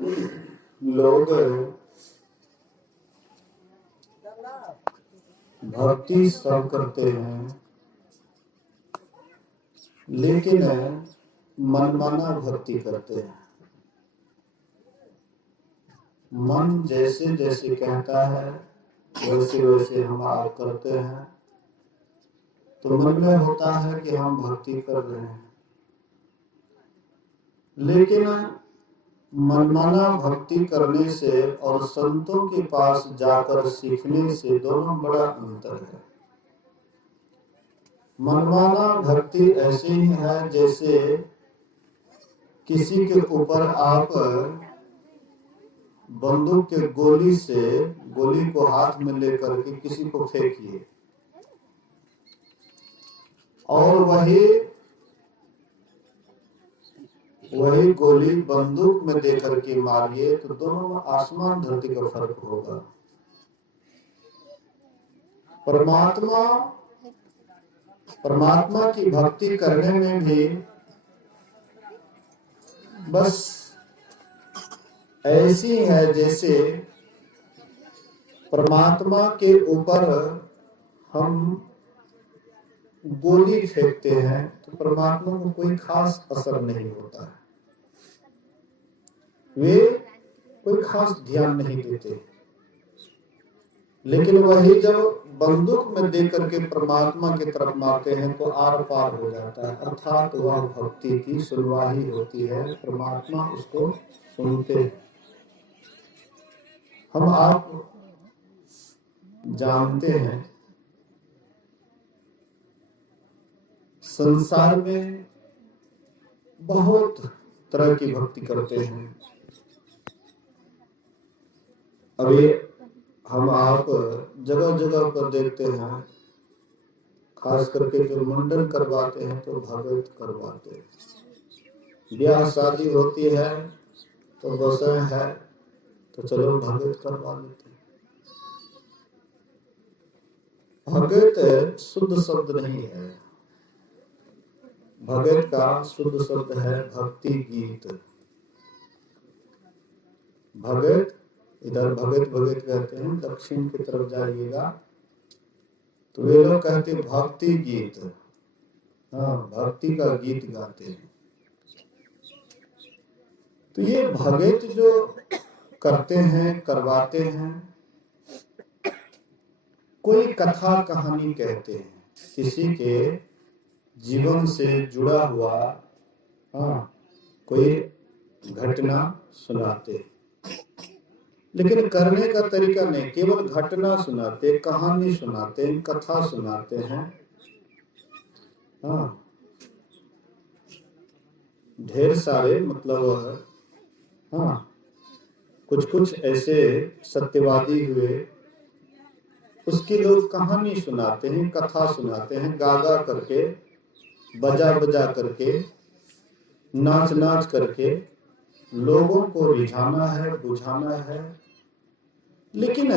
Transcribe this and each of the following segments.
लोग भक्ति सब करते हैं, लेकिन मनमाना भक्ति करते हैं। मन जैसे जैसे कहता है वैसे वैसे हम आप करते हैं, तो मन में होता है कि हम भक्ति कर रहे हैं, लेकिन मनमाना भक्ति करने से और संतों के पास जाकर सीखने से दोनों बड़ा अंतर है। मनमाना भक्ति ऐसी ही है जैसे किसी के ऊपर आप बंदूक के गोली से गोली को हाथ में लेकर के किसी को फेंकिए और वही गोली बंदूक में देकर के मारिए, तो दोनों में आसमान धरती का फर्क होगा। परमात्मा की भक्ति करने में भी बस ऐसी है जैसे परमात्मा के ऊपर हम गोली फेंकते हैं तो परमात्मा को कोई खास असर नहीं होता है, वे कोई खास ध्यान नहीं देते। लेकिन वही जब बंदूक में देकर के परमात्मा की तरफ मारते हैं तो आर पार हो जाता है, अर्थात वह भक्ति की सुनवाही होती है, परमात्मा उसको सुनते हैं। हम आप जानते हैं संसार में बहुत तरह की भक्ति करते हैं। अभी हम आप जगह जगह पर देखते हैं, खास करके जो मंडन करवाते हैं तो भगवत करवाते हैं। ब्याह शादी होती है तो बसे है तो चलो भगवत करवा लेते हैं। भगवत शुद्ध शब्द नहीं है, भगत का शुद्ध शब्द है भक्ति गीत। भगत इधर भगत भगत कहते हैं, दक्षिण की तरफ जाइएगा तो वे लोग कहते हैं भक्ति गीत। हाँ, भक्ति का गीत गाते हैं। तो ये भगत जो करते हैं करवाते हैं, कोई कथा कहानी कहते हैं, किसी के जीवन से जुड़ा हुआ कोई घटना सुनाते, लेकिन करने का तरीका नहीं, केवल घटना सुनाते, कहानी सुनाते, कथा सुनाते हैं। ढेर सारे मतलब कुछ कुछ ऐसे सत्यवादी हुए, उसकी लोग कहानी सुनाते हैं, कथा सुनाते हैं, गा गा करके, बजा बजा करके, नाच नाच करके लोगों को रिझाना है, बुझाना है। लेकिन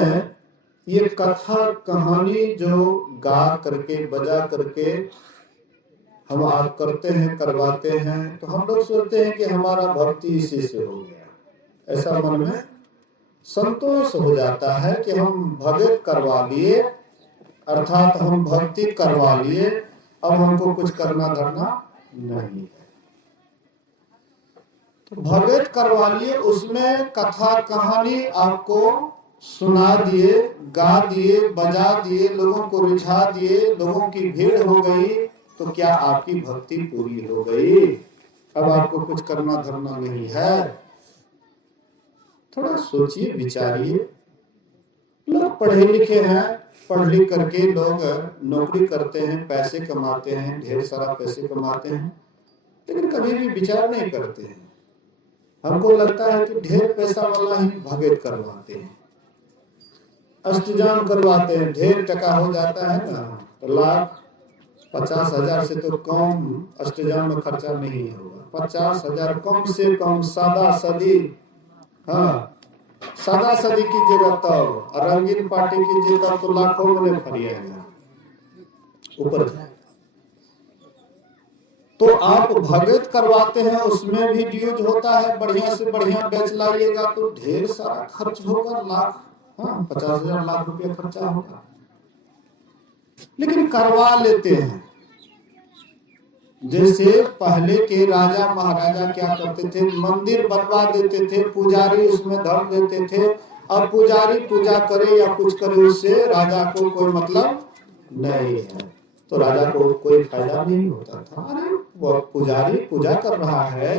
ये कथा कहानी जो गा करके बजा करके हम आप करते हैं करवाते हैं, तो हम लोग सोचते हैं कि हमारा भक्ति इसी से हो गया। ऐसा मन में संतोष हो जाता है कि हम भगत करवा लिए, अर्थात हम भक्ति करवा लिए, अब हमको कुछ करना धरना नहीं है। तो भगत करवा लिए, उसमें कथा कहानी आपको सुना दिए, गा दिए, बजा दिए, लोगों को रिझा दिए, लोगों की भीड़ हो गई, तो क्या आपकी भक्ति पूरी हो गई? अब आपको कुछ करना धरना नहीं है। थोड़ा सोचिए, विचारिए। लोग पढ़े लिखे हैं, पढ़ लिख करके लोग नौकरी करते हैं, पैसे कमाते हैं, ढेर सारा पैसे कमाते हैं, लेकिन कभी भी विचार नहीं करते हैं। हमको लगता है कि ढेर पैसा वाला ही भगत करवाते हैं, अष्टजाम करवाते हैं, ढेर टका हो जाता है ना, तो 50,000 से तो कम अष्टजाम में खर्चा नहीं होगा। 50,000 कम से कम सादा सदी, सादा सदी कीजिएगा तब, रंगीन पार्टी कीजिएगा तो लाखों में फरियाएगा ऊपर। तो आप भगत करवाते हैं, उसमें भी ड्यूज होता है, बढ़िया से बढ़िया बेच लाइएगा तो ढेर सारा खर्च होगा, लाख, हाँ 50,000 लाख रुपया खर्चा होगा, लेकिन करवा लेते हैं। जैसे पहले के राजा महाराजा क्या करते थे, मंदिर बनवा देते थे, पुजारी उसमें धर्म देते थे। अब पुजारी पूजा करे या कुछ करे, उससे राजा को कोई मतलब नहीं है, तो राजा को कोई फायदा नहीं होता था। अरे वो पुजारी पूजा कर रहा है,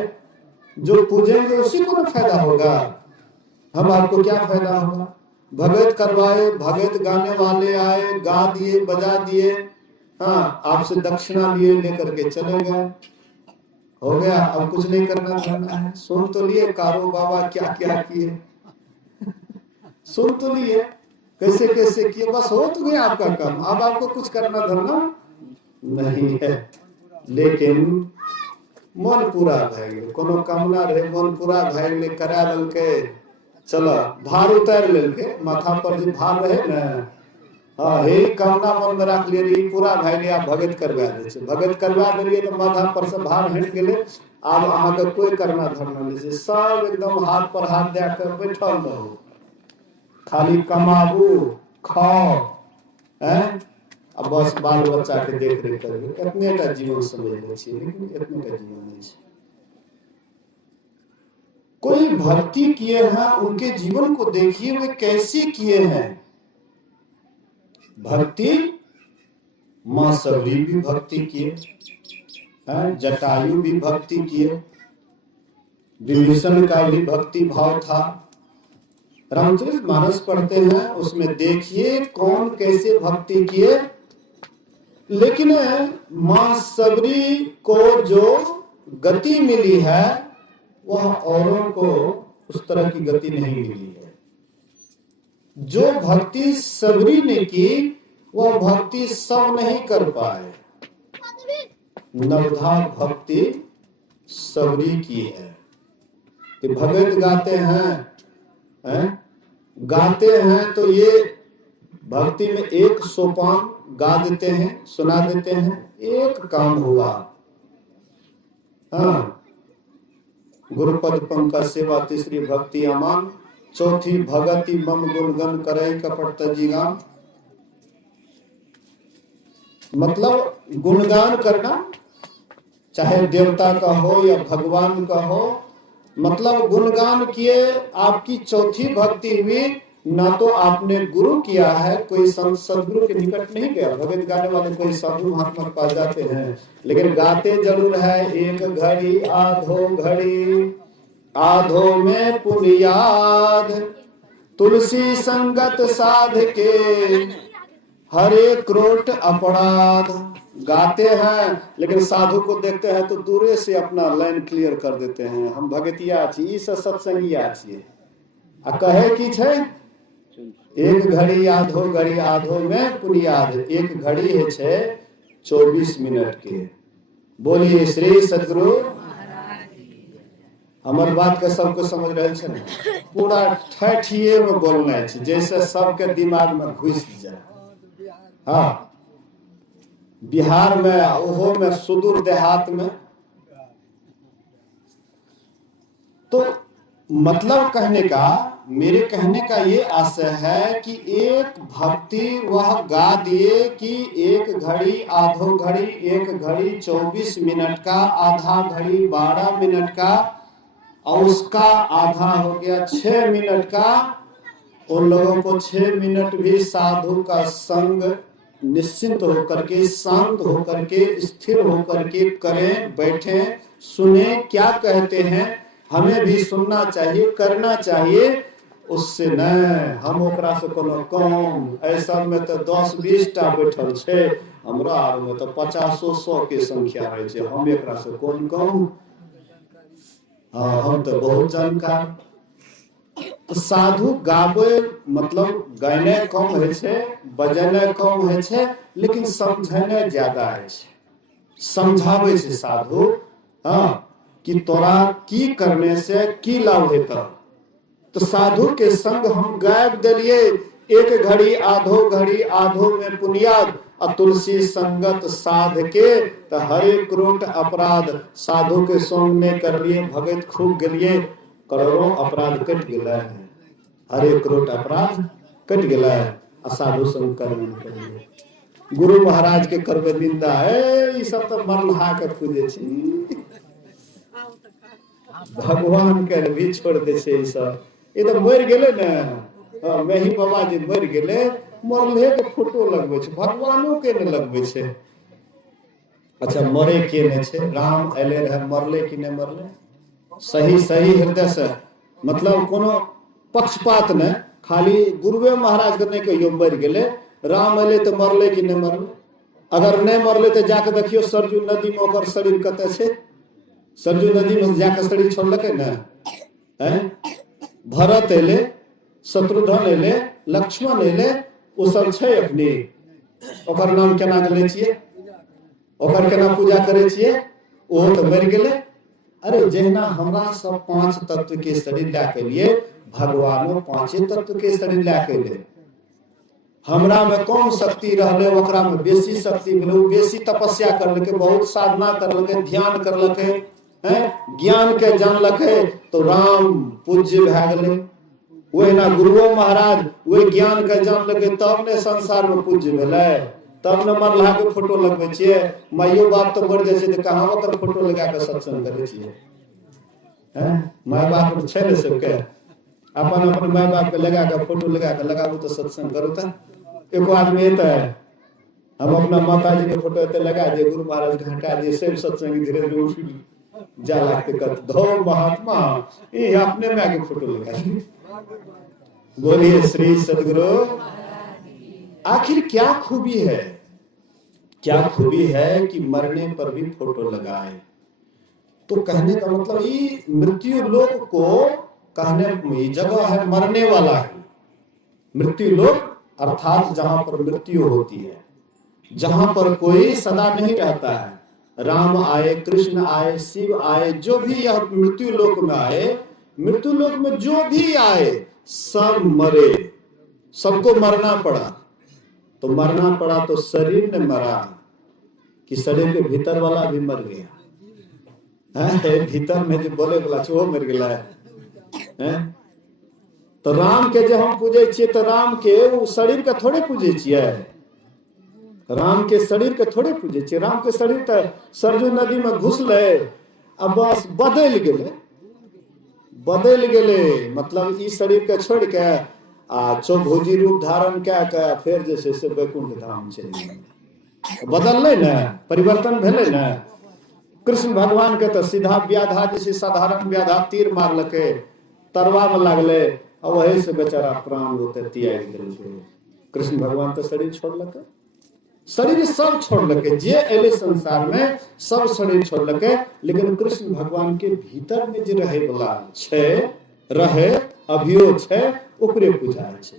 जो पूजेंगे उसी को ना फायदा होगा, हम आपको क्या फायदा होगा। भगत करवाए, भगत गाने वाले आए, गा दिए, बजा दिए, हाँ आपसे दक्षिणा लिए, लेकर के चले गए, हो गया। अब कुछ नहीं करना करना है, सुन तो लिए कारो बाबा क्या क्या किए, सुन तो लिए कैसे कैसे किए, बस हो तो गया आपका काम, अब आपको कुछ करना धरना नहीं है। लेकिन मन पूरा भय गेल, कोनो कामना रहे, मन पूरा भय गेल, करा लेलके, चलो भार उतार लेलके, माथा पर जो भार रहे ना, हाँ हे कामना मन में रख लिए, पूरा भय गया, भगत करवा दे छै, भगत करवा देलिए तो माथा पर से भार हट गेले, आब अहाँके कोई करना धरना नहीं छै, सब एकदम हाथ पर हाथ दे के बैठल रहू, खाली कमाबू, खाओ, हैं, अब बस बाल बच्चा के देख रेख करिए, इतने टा जीवन समझ ले छियै, लेकिन इतने टा जीवन नहीं है। कोई भक्ति किए हैं, उनके जीवन को देखिए वे कैसे किए हैं। भक्ति, मां सबरी भी भक्ति किए, जटायु भी भक्ति किए, विभीषण का भी भक्ति भाव था। रामचरित मानस पढ़ते हैं, उसमें देखिए कौन कैसे भक्ति किए। लेकिन मां सबरी को जो गति मिली है, वह औरों को उस तरह की गति नहीं मिली है। जो भक्ति सबरी ने की, वह भक्ति सब नहीं कर पाए। नवधा भक्ति सबरी की है। कि भगत गाते हैं, गाते हैं तो ये भक्ति में एक सोपान गा देते हैं, सुना देते हैं, एक काम हुआ। हाँ, गुरुपद पंकज सेवा, तीसरी भक्ति अमान, चौथी भगति मम गुणगन करे कपट तजीगाम। मतलब गुणगान करना, चाहे देवता का हो या भगवान का हो, मतलब गुणगान किए, आपकी चौथी भक्ति हुई। ना तो आपने गुरु किया है, कोई संत सदगुरु के निकट नहीं गया। भगत गाने वाले कोई साधु महात्मा के पास जाते हैं, लेकिन गाते जरूर है, एक घड़ी आधो घड़ी, आधो में पुनियाद, तुलसी संगत साध के हरे क्रोट अपराध। गाते हैं, लेकिन साधु को देखते हैं तो दूरे से अपना लाइन क्लियर कर देते हैं, हम भगतिया छी, ई से सत्संगिया छियै। आ कहे की छै, एक घड़ी आधो घड़ी, आधो में पुनियाद। एक घड़ी है छे 24 मिनट के। बोलिए श्री सदगुरु। हमार बात के सबको समझ रहे छे ना, पूरा ठठिए में बोलना है, जैसे सबके दिमाग में घुस जाए। हाँ, बिहार में, ओहो में, सुदूर देहात में। तो मतलब कहने का, मेरे कहने का ये आशय है कि एक भक्ति वह गा दिए कि एक घड़ी आधो घड़ी, एक घड़ी 24 मिनट का, आधा घड़ी 12 मिनट का, और उसका आधा हो गया 6 मिनट का। उन लोगों को 6 मिनट भी साधु का संग निश्चिंत होकर के, शांत होकर के, स्थिर होकर के करें, बैठे, सुने क्या कहते हैं। हमें भी सुनना चाहिए, करना चाहिए। उससे न हम ओकरा से कोनो कम, ऐसा में तो 10-20 टा बैठल छे, हमरा आर में तो 50-100 के संख्या रहे छे, हम एकरा से कौन कम। हाँ, हम तो बहुत जानकार। तो साधु गावे मतलब गायने कम है छे, बजने कम है छे, लेकिन समझने ज्यादा है छे। समझावे छे साधु, हाँ, कि तोरा की करने से की लाभ हेता। तो साधु के संग हम गायब दिलिए एक घड़ी आधो में पुनियाद, तुलसी संगत साध के तो हरे करोट अपराध, साधु के सोम ने कर लिए भगत खूब गलिए, करोड़ों अपराध कट गया है, हरे करोट अपराध कट गया है, असाधु संग कर्म करिए। गुरु महाराज के करवे निंदा है, ई सब तो मरलहा के पूजे छी, भगवान के भी छोड़ दे छे ई सब। ये तो मर गेले ना, मेही बाबा जी मर गेले, मरले के फोटो लगबे छे, भगवानो के ने लगबे छे। अच्छा मरे के ने छे, राम एले रहे, मरले कि ने मरले, सही सही हृदय से, मतलब कोनो पक्षपात ने, खाली गुरुवे महाराज के नहीं कहियो मर गेले, राम एले तो मरले कि ने मरले। अगर नहीं मरले तो जाके देखियो सरजू नदी में ओकर शरीर कते छे, सरजू नदी में जाके शरीर छोड़लके ना, हैं? भरत एले, शत्रुघ्न एले, लक्ष्मण एले, ओ सब छै अखनी, ओकर नाम केना गले छिए, ओकर केना पूजा करे छिए, ओ तो मर गेले। अरे जहिना हमरा सब पांच तत्व के शरीर लाके लिए, भगवानो पांचे तत्व के शरीर लाके ले, हमरा में कम शक्ति रहले, ओकरा में बेसी शक्ति मिले, बेसी तपस्या करलके, बहुत साधना करलके, ध्यान करलके, हैं? ज्ञान के जानलके, तो राम पूज्य भए गेले। ओहिना गुरुओ महाराज वही ज्ञान के जानलके, तब ने संसार में पूज्य भेले, तब न मरला के फोटो लगबे छिए। माइयो बाप तो मर जाय छै त कहां तर फोटो लगा के सत्संग करे छिए, हैं? माय बाप छै ने सबके, अपन अपन माय बाप के लगा के फोटो लगा के लगाबू तो सत्संग करू। त एको आदमी एते हम अपना माता जी के फोटो एते लगा दे, गुरु महाराज के हटा दे, सब सत्संग धीरे धीरे उठ जा लागते कर धो महात्मा ये अपने में आगे फोटो लगा दे। बोलिए श्री सद्गुरु। आखिर क्या खूबी है, क्या खूबी है कि मरने पर भी फोटो लगाए? तो कहने का मतलब ये मृत्यु लोक को कहने जगह है मरने वाला है, मृत्यु लोक अर्थात जहां पर मृत्यु होती है, जहां पर कोई सदा नहीं रहता है। राम आए, कृष्ण आए, शिव आए, जो भी यह मृत्यु लोक में आए, मृत्यु लोक में जो भी आए सब मरे, सबको मरना पड़ा। तो मरना पड़ा तो शरीर ने मरा कि शरीर के भीतर वाला भी मर गया है? भीतर में जो बोले वाला वो मर गया है। तो राम के जो हम पूजे छिए तो राम के वो शरीर के थोड़े पूजे छिए, राम के शरीर के थोड़े पूजे छिए। राम के शरीर तो सरजू नदी में घुसले, अब बस बदल गेले, बदल गेले, मतलब इस शरीर के छोड़ के आ चौभुजी रूप धारण क्या के फिर जैसे से वैकुंठ धाम चले गेले। बदलले ना, परिवर्तन भेले ना। कृष्ण भगवान के तो सीधा व्याधा, जैसे साधारण व्याधा तीर मारलके, तरवा में लागले, और वही से बेचारा प्राण होते त्याग देलके। कृष्ण भगवान तो शरीर छोड़लके, शरीर सब छोड़लके, जे एले संसार में सब शरीर छोड़लके, लेकिन कृष्ण भगवान के भीतर में जो रहे वाला छे, रहे अभियो छे, ओकरे पूजाय छे।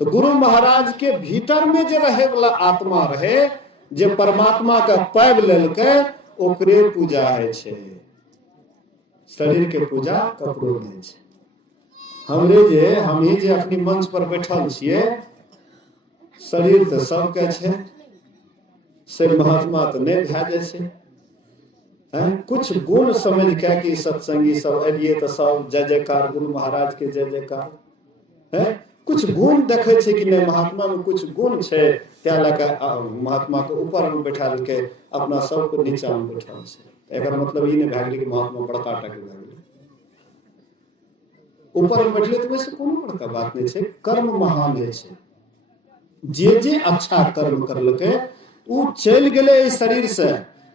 तो गुरु महाराज के भीतर में जो रहे वाला आत्मा रहे, जे परमात्मा का पैब लेलके, ओकरे पूजा है छे। शरीर के पूजा ककरो नहीं छे। हम ही जे अपनी मंच पर बैठल छिए, शरीर तो सबके छे, से महात्मा तो नहीं भए जाय छे। कुछ गुण समझ के कि सत्संगी सब एलिए तो सब जय जयकार, गुरु महाराज के जय जयकार है। कुछ गुण देखे छे कि नहीं महात्मा में कुछ गुण छे, त्या लगा महात्मा को ऊपर में बैठा के अपना सबको नीचा में बैठा छे। एकर मतलब ई नहीं भए गेलै कि महात्मा बड़का टाके भए गेलै, ऊपर में बैठले तो वैसे कोनो बड़का बात नहीं छे। कर्म महान है छे, जे अच्छा कर्म करलके उ चल गेले इस शरीर से,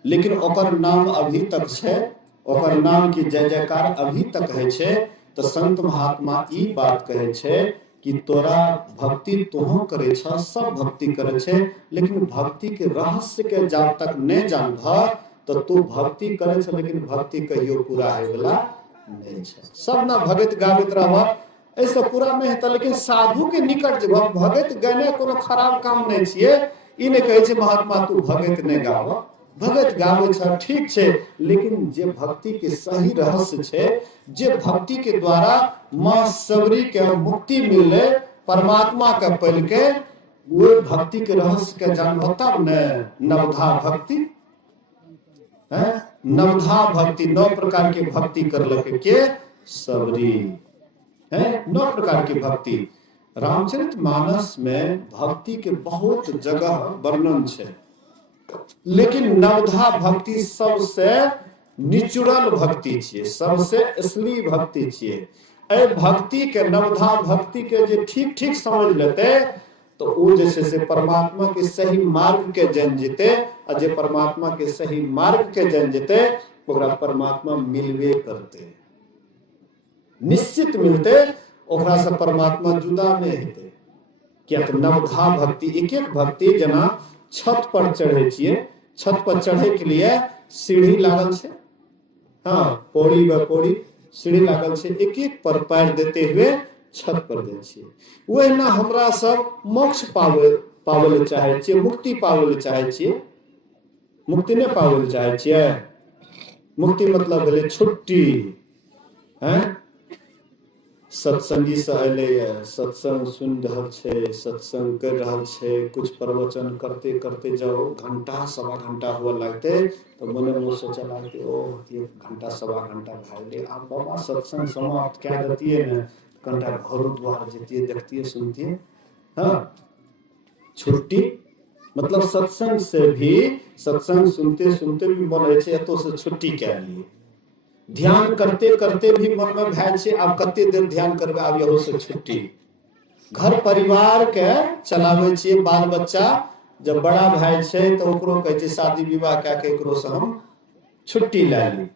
लेकिन ओकर नाम अभी तक छे, ओकर नाम की जय जयकार अभी तक है छे। तो संत महात्मा ई बात कहे छे कि तोरा भक्ति तोहो करे छ, सब भक्ति करे छे, लेकिन भक्ति के रहस्य के जब तक नहीं जानबह तो तू भक्ति करे छ, लेकिन भक्ति कहियो पूरा है वाला नहीं छे। सब ना भगत गावित रहब ऐसे पूरा नहीं हेता, लेकिन साधु के निकट जब भगत गाने कोनो खराब काम नहीं छिए। ई नहीं कहे छे महात्मा तू भगत नहीं गाव, भगत गावे छ ठीक छे, लेकिन जे भक्ति के सही रहस्य छे, जे भक्ति के द्वारा मां सबरी के मुक्ति मिले, परमात्मा का पल के वो भक्ति के रहस्य के जान होता न नवधा भक्ति है। नवधा भक्ति 9 प्रकार की भक्ति कर लगे के सबरी है। 9 प्रकार की भक्ति रामचरितमानस में भक्ति के बहुत जगह वर्णन है, लेकिन नवधा भक्ति सबसे निचुरल भक्ति छिए, सबसे असली भक्ति छिए। ए भक्ति के नवधा भक्ति के जे ठीक ठीक समझ लेते तो वो जैसे से परमात्मा के सही मार्ग के जन जीते, और जे परमात्मा के सही मार्ग के जन जीते ओकरा परमात्मा मिलवे करते, निश्चित मिलते, ओकरा से परमात्मा जुदा नहीं हेते। क्या तो नवधा भक्ति एक एक भक्ति जना छत पर चढ़े छिए, छत पर चढ़े के लिए सीढ़ी लागल छे, हाँ पौड़ी व पौड़ी सीढ़ी लागल छे, एक एक पर पैर देते हुए छत पर दे छिए। वही ना हमरा सब मोक्ष पावे चाहे छिए, मुक्ति पावे चाहे छिए, मुक्ति ने पावे चाहे छिए। मुक्ति मतलब भेले छुट्टी है। सत्संगी से अले सत्संग सुन रहल छे, सत्संग कर रहल छे, कुछ प्रवचन करते करते जाओ घंटा सवा घंटा हुआ लगते तो मने में सोचा लगते ओ 1 घंटा सवा घंटा भाईले आप बाबा सत्संग समाप्त क्या देती है न, घंटा घरों द्वार जेती देखती सुनती। हाँ छुट्टी मतलब सत्संग से भी, सत्संग सुनते सुनते भी मन है छे तो से छुट्टी क्या लिए, ध्यान करते करते भी मन में भय छे आप कते देर ध्यान करबे, आब यहो से छुट्टी। घर परिवार के चलावे छे, बाल बच्चा जब बड़ा भाई छे तो ओकरो कहे छे शादी विवाह क्या के एकरो से हम छुट्टी ले ली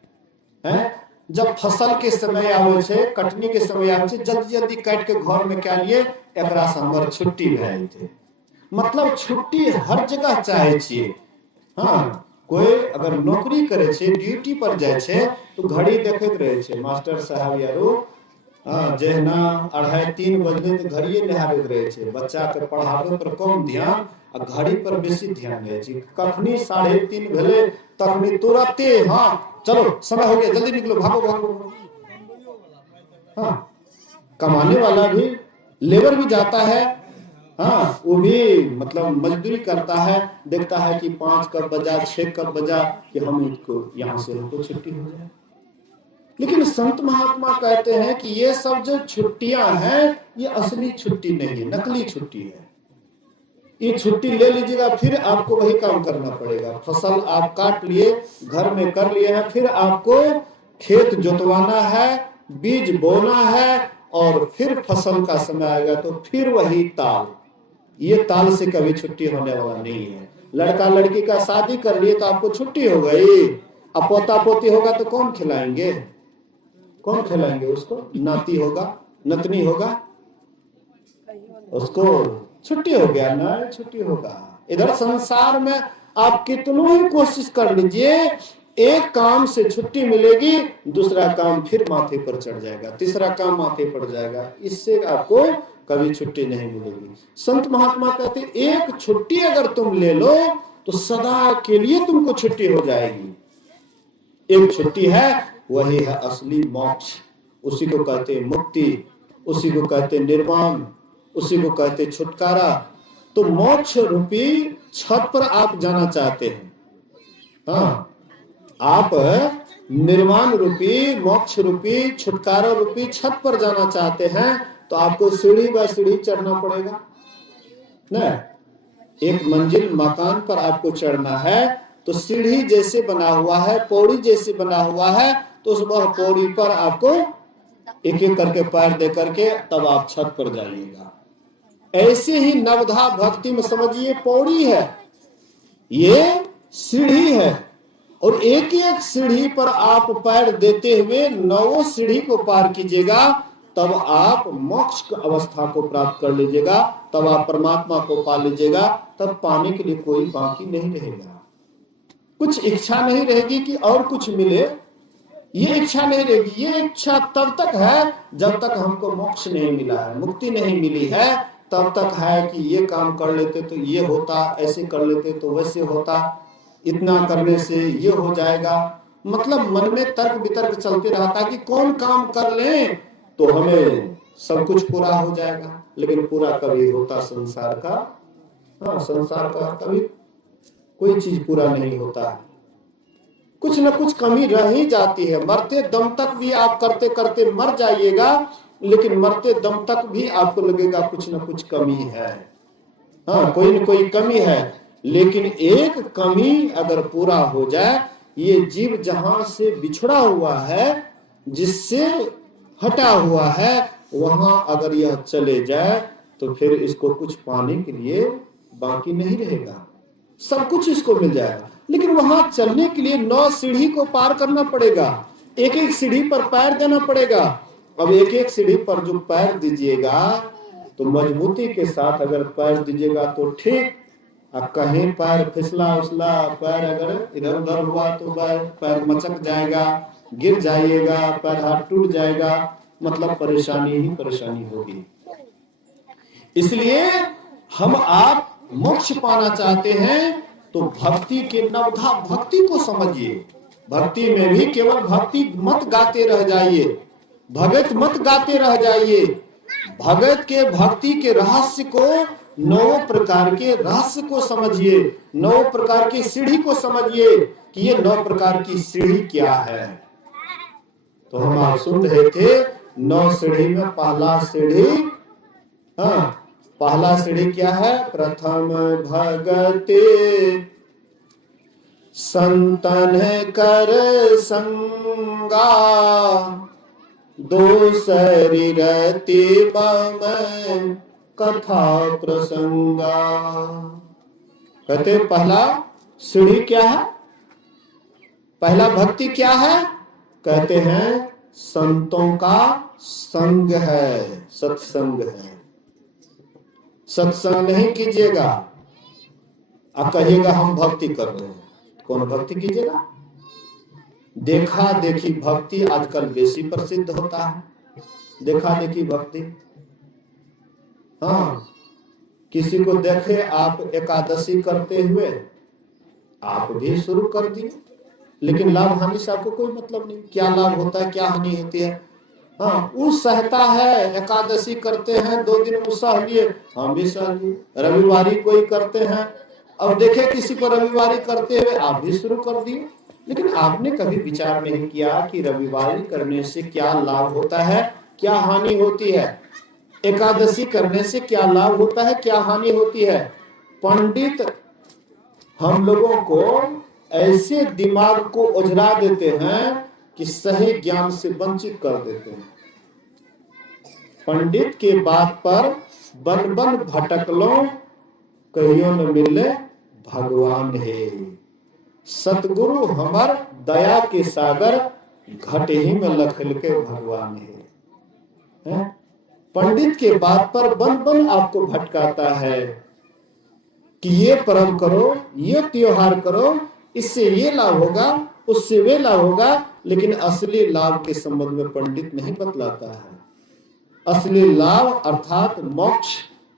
हैं। जब फसल के समय आवे छे, कटनी के समय आवे छे, जल्दी जल्दी काट के घर में क्या लिए एकरा से हमर छुट्टी भए जेते। मतलब छुट्टी हर जगह चाहे छिए। हाँ कोई अगर नौकरी करे छे, ड्यूटी पर जाए छे तो घड़ी देखत रहे छे, मास्टर साहब यारो जहना 2:30-3 बजे तो घड़िए निहारत रहे छे, बच्चा के पढ़ावे पर कम ध्यान आ घड़ी पर बेसी ध्यान रहे छे। कखनी 3:30 भेले तखनी तुरंते हाँ चलो समय हो गया जल्दी निकलो भागो भागो। हाँ कमाने वाला भी लेबर भी जाता है, हाँ वो भी मतलब मजदूरी करता है, देखता है कि 5 कब बजा 6 कब बजा कि हम इसको यहाँ से हमको छुट्टी हो जाए। लेकिन संत महात्मा कहते हैं कि ये सब जो छुट्टियां हैं ये असली छुट्टी नहीं है, नकली छुट्टी है। ये छुट्टी ले लीजिएगा फिर आपको वही काम करना पड़ेगा। फसल आप काट लिए, घर में कर लिए हैं, फिर आपको खेत जोतवाना है, बीज बोना है और फिर फसल का समय आएगा तो फिर वही ताल। ये ताल से कभी छुट्टी होने वाला नहीं है। लड़का लड़की का शादी कर लिए तो आपको छुट्टी हो गई, अब पोता पोती होगा तो कौन खिलाएंगे, कौन खिलाएंगे उसको, नाती होगा नतनी होगा उसको छुट्टी हो गया ना, छुट्टी होगा। इधर संसार में आप कितनों ही कोशिश कर लीजिए, एक काम से छुट्टी मिलेगी, दूसरा काम फिर माथे पर चढ़ जाएगा, तीसरा काम माथे पर जाएगा, इससे आपको कभी छुट्टी नहीं मिलेगी। संत महात्मा कहते एक छुट्टी अगर तुम ले लो तो सदा के लिए तुमको छुट्टी हो जाएगी। एक छुट्टी है वही है असली मोक्ष, उसी को कहते मुक्ति, उसी को कहते निर्वाण, उसी को कहते छुटकारा। तो मोक्ष रूपी छत पर आप जाना चाहते हैं, हाँ आप निर्वाण रूपी मोक्ष रूपी छुटकारा रूपी छत पर जाना चाहते हैं तो आपको सीढ़ी बाय सीढ़ी चढ़ना पड़ेगा ना। एक मंजिल मकान पर आपको चढ़ना है तो सीढ़ी जैसे बना हुआ है, पौड़ी जैसे बना हुआ है, तो उस पौड़ी पर आपको एक एक करके पैर दे करके तब आप छत पर जाइएगा। ऐसे ही नवधा भक्ति में समझिए पौड़ी है, ये सीढ़ी है, और एक एक सीढ़ी पर आप पैर देते हुए 9 सीढ़ी को पार कीजिएगा, तब आप मोक्ष अवस्था को प्राप्त कर लीजिएगा, तब आप परमात्मा को पा लीजिएगा। तब पाने के लिए कोई बाकी नहीं रहेगा, कुछ इच्छा नहीं रहेगी कि और कुछ मिले, ये इच्छा नहीं रहेगी। ये इच्छा तब तक है जब तक हमको मोक्ष नहीं मिला है, मुक्ति नहीं मिली है, तब तक है कि ये काम कर लेते तो ये होता, ऐसे कर लेते तो वैसे होता, इतना करने से ये हो जाएगा। मतलब मन में तर्क वितर्क चलते रहता कि कौन काम कर ले तो हमें सब कुछ पूरा हो जाएगा। लेकिन पूरा कभी होता संसार का, हाँ संसार का कभी कोई चीज पूरा नहीं होता है, कुछ न कुछ कमी रह ही जाती है। मरते दम तक भी आप करते करते मर जाइएगा, लेकिन मरते दम तक भी आपको लगेगा कुछ न कुछ कमी है, हाँ कोई न कोई कमी है। लेकिन एक कमी अगर पूरा हो जाए, ये जीव जहां से बिछड़ा हुआ है, जिससे हटा हुआ है, वहां अगर यह चले जाए तो फिर इसको कुछ पाने के लिए बाकी नहीं रहेगा, सब कुछ इसको मिल जाएगा। लेकिन वहां चलने के लिए 9 सीढ़ी को पार करना पड़ेगा, एक एक सीढ़ी पर पैर देना पड़ेगा। अब एक एक सीढ़ी पर जो पैर दीजिएगा तो मजबूती के साथ अगर पैर दीजिएगा तो ठीक, कहीं पैर फिसला उसला, पैर अगर इधर उधर हुआ तो पैर मचक जाएगा, गिर जाइएगा, पैर हाथ टूट जाएगा, मतलब परेशानी ही परेशानी होगी। इसलिए हम आप मोक्ष पाना चाहते हैं तो भक्ति के नवधा भक्ति को समझिए। भक्ति में भी केवल भक्ति मत गाते रह जाइए, भगत मत गाते रह जाइए। भगत के भक्ति के रहस्य को, 9 प्रकार के रहस्य को समझिए, 9 प्रकार की सीढ़ी को समझिए कि ये 9 प्रकार की सीढ़ी क्या है। तो हम आप सुन रहे थे 9 सीढ़ी में पहला सीढ़ी, हाँ पहला सीढ़ी क्या है? प्रथम भगते संतन कर संगा, दूसरी रति बम कथा प्रसंगा। कहते पहला सीढ़ी क्या है, पहला भक्ति क्या है? कहते हैं संतों का संग है, सत्संग है। सत्संग नहीं कीजिएगा, आप कहिएगा हम भक्ति कर रहे हैं, कौन भक्ति कीजिएगा? देखा देखी भक्ति आजकल बेसी प्रसिद्ध होता है, देखा देखी भक्ति। हाँ, किसी को देखे आप एकादशी करते हुए, आप भी शुरू कर दिए, लेकिन लाभ हानि से आपको कोई मतलब नहीं, क्या लाभ होता है क्या हानि होती है। हाँ, वो सहता है, एकादशी करते हैं 2 दिन वो सह लिए, हम भी सह लिए। रविवारी कोई करते हैं, अब देखे किसी को रविवारी करते हुए आप भी शुरू कर दिए, लेकिन आपने कभी विचार नहीं किया कि रविवारी करने से क्या लाभ होता है, क्या हानि होती है। एकादशी करने से क्या लाभ होता है, क्या हानि होती है। पंडित हम लोगों को ऐसे दिमाग को उजरा देते हैं कि सही ज्ञान से वंचित कर देते हैं। पंडित के बात पर बन बन भटक लो, कहियो न मिले भगवान है। सतगुरु हमार दया के सागर, घट ही में लखल के भगवान है। पंडित के बात पर बन बन आपको भटकाता है कि ये पर्व करो, ये त्योहार करो, इससे ये लाभ होगा, उससे वे लाभ होगा, लेकिन असली लाभ के संबंध में पंडित नहीं बतलाता है। असली लाभ अर्थात मोक्ष,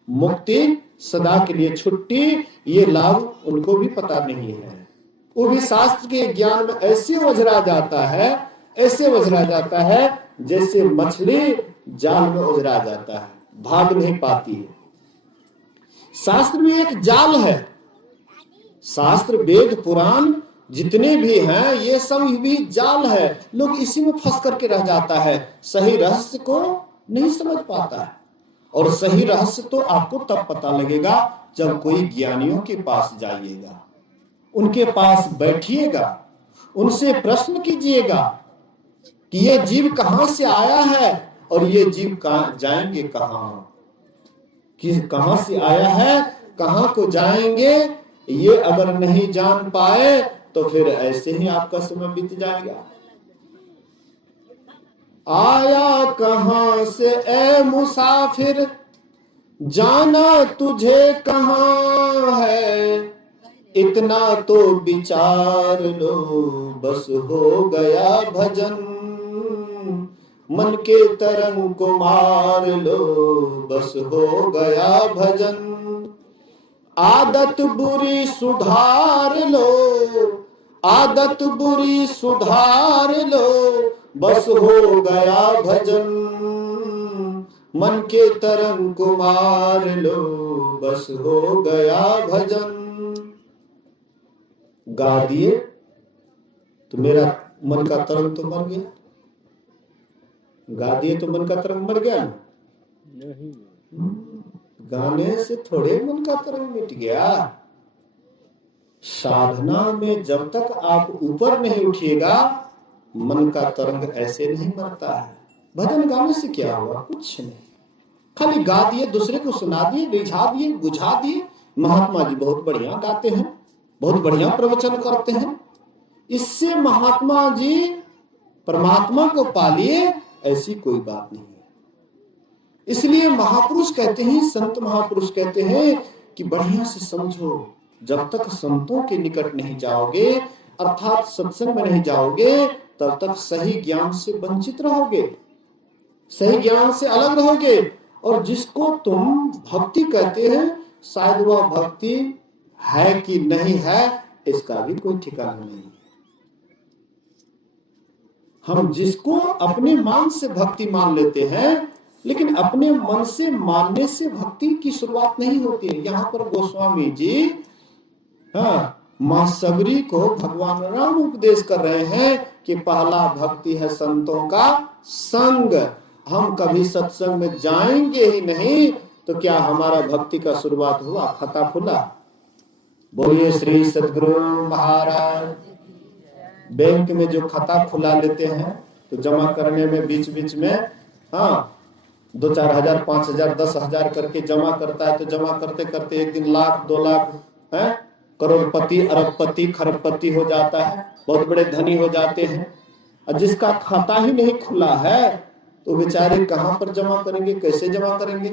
मुक्ति, सदा के लिए छुट्टी, ये लाभ उनको भी पता नहीं है। वो भी शास्त्र के ज्ञान में ऐसे उजरा जाता है, ऐसे उजरा जाता है जैसे मछली जाल में उजरा जाता है, भाग नहीं पाती है। शास्त्र भी एक जाल है, शास्त्र वेद पुराण जितने भी हैं ये सब भी जाल है, लोग इसी में फंस करके रह जाता है, सही रहस्य को नहीं समझ पाता है। और सही रहस्य तो आपको तब पता लगेगा जब कोई ज्ञानियों के पास जाइएगा, उनके पास बैठिएगा, उनसे प्रश्न कीजिएगा कि ये जीव कहां से आया है और ये जीव जाएंगे कहां, कि कहां से आया है, कहां को जाएंगे, ये अगर नहीं जान पाए तो फिर ऐसे ही आपका समय बीत जाएगा। आया कहां से ए मुसाफिर, जाना तुझे कहां है, इतना तो विचार लो बस हो गया भजन, मन के तरंग को मार लो बस हो गया भजन, आदत बुरी सुधार लो, आदत बुरी सुधार लो बस हो गया भजन, मन के तरंग को मार लो, बस हो गया भजन। गा दिए तो मेरा मन का तरंग तो मर गया, गा दिए तो मन का तरंग मर गया नहीं, गाने से थोड़े मन का तरंग मिट गया। साधना में जब तक आप ऊपर नहीं उठिएगा, मन का तरंग ऐसे नहीं मरता है। भजन गाने से क्या हुआ? कुछ नहीं, खाली गा दिए, दूसरे को सुना दिए, रिझा दिए, बुझा दिए। महात्मा जी बहुत बढ़िया गाते हैं, बहुत बढ़िया प्रवचन करते हैं, इससे महात्मा जी परमात्मा को पालिए, ऐसी कोई बात नहीं है। इसलिए महापुरुष कहते हैं, संत महापुरुष कहते हैं कि बढ़िया से समझो, जब तक संतों के निकट नहीं जाओगे, अर्थात सत्संग में नहीं जाओगे, तब तक सही ज्ञान से वंचित रहोगे, सही ज्ञान से अलग रहोगे। और जिसको तुम भक्ति कहते हैं, शायद वह भक्ति है कि नहीं है, इसका भी कोई ठिकाना नहीं। हम जिसको अपने मान से भक्ति मान लेते हैं, लेकिन अपने मन से मानने से भक्ति की शुरुआत नहीं होती है। यहाँ पर गोस्वामी जी मां सबरी को भगवान राम उपदेश कर रहे हैं कि पहला भक्ति है संतों का संग। हम कभी सत्संग में जाएंगे ही नहीं तो क्या हमारा भक्ति का शुरुआत हुआ? खता खुला। बोलिए श्री सद्गुरु महाराज। बैंक में जो खाता खुला लेते हैं तो जमा करने में बीच बीच में 2-4 हजार 5 हजार 10 हजार करके जमा करता है, तो जमा करते करते एक दिन लाख 2 लाख करोड़पति अरबपति खरबपति हो जाता है, बहुत बड़े धनी हो जाते हैं। और जिसका खाता ही नहीं खुला है तो बेचारे कहां पर जमा करेंगे, कैसे जमा करेंगे?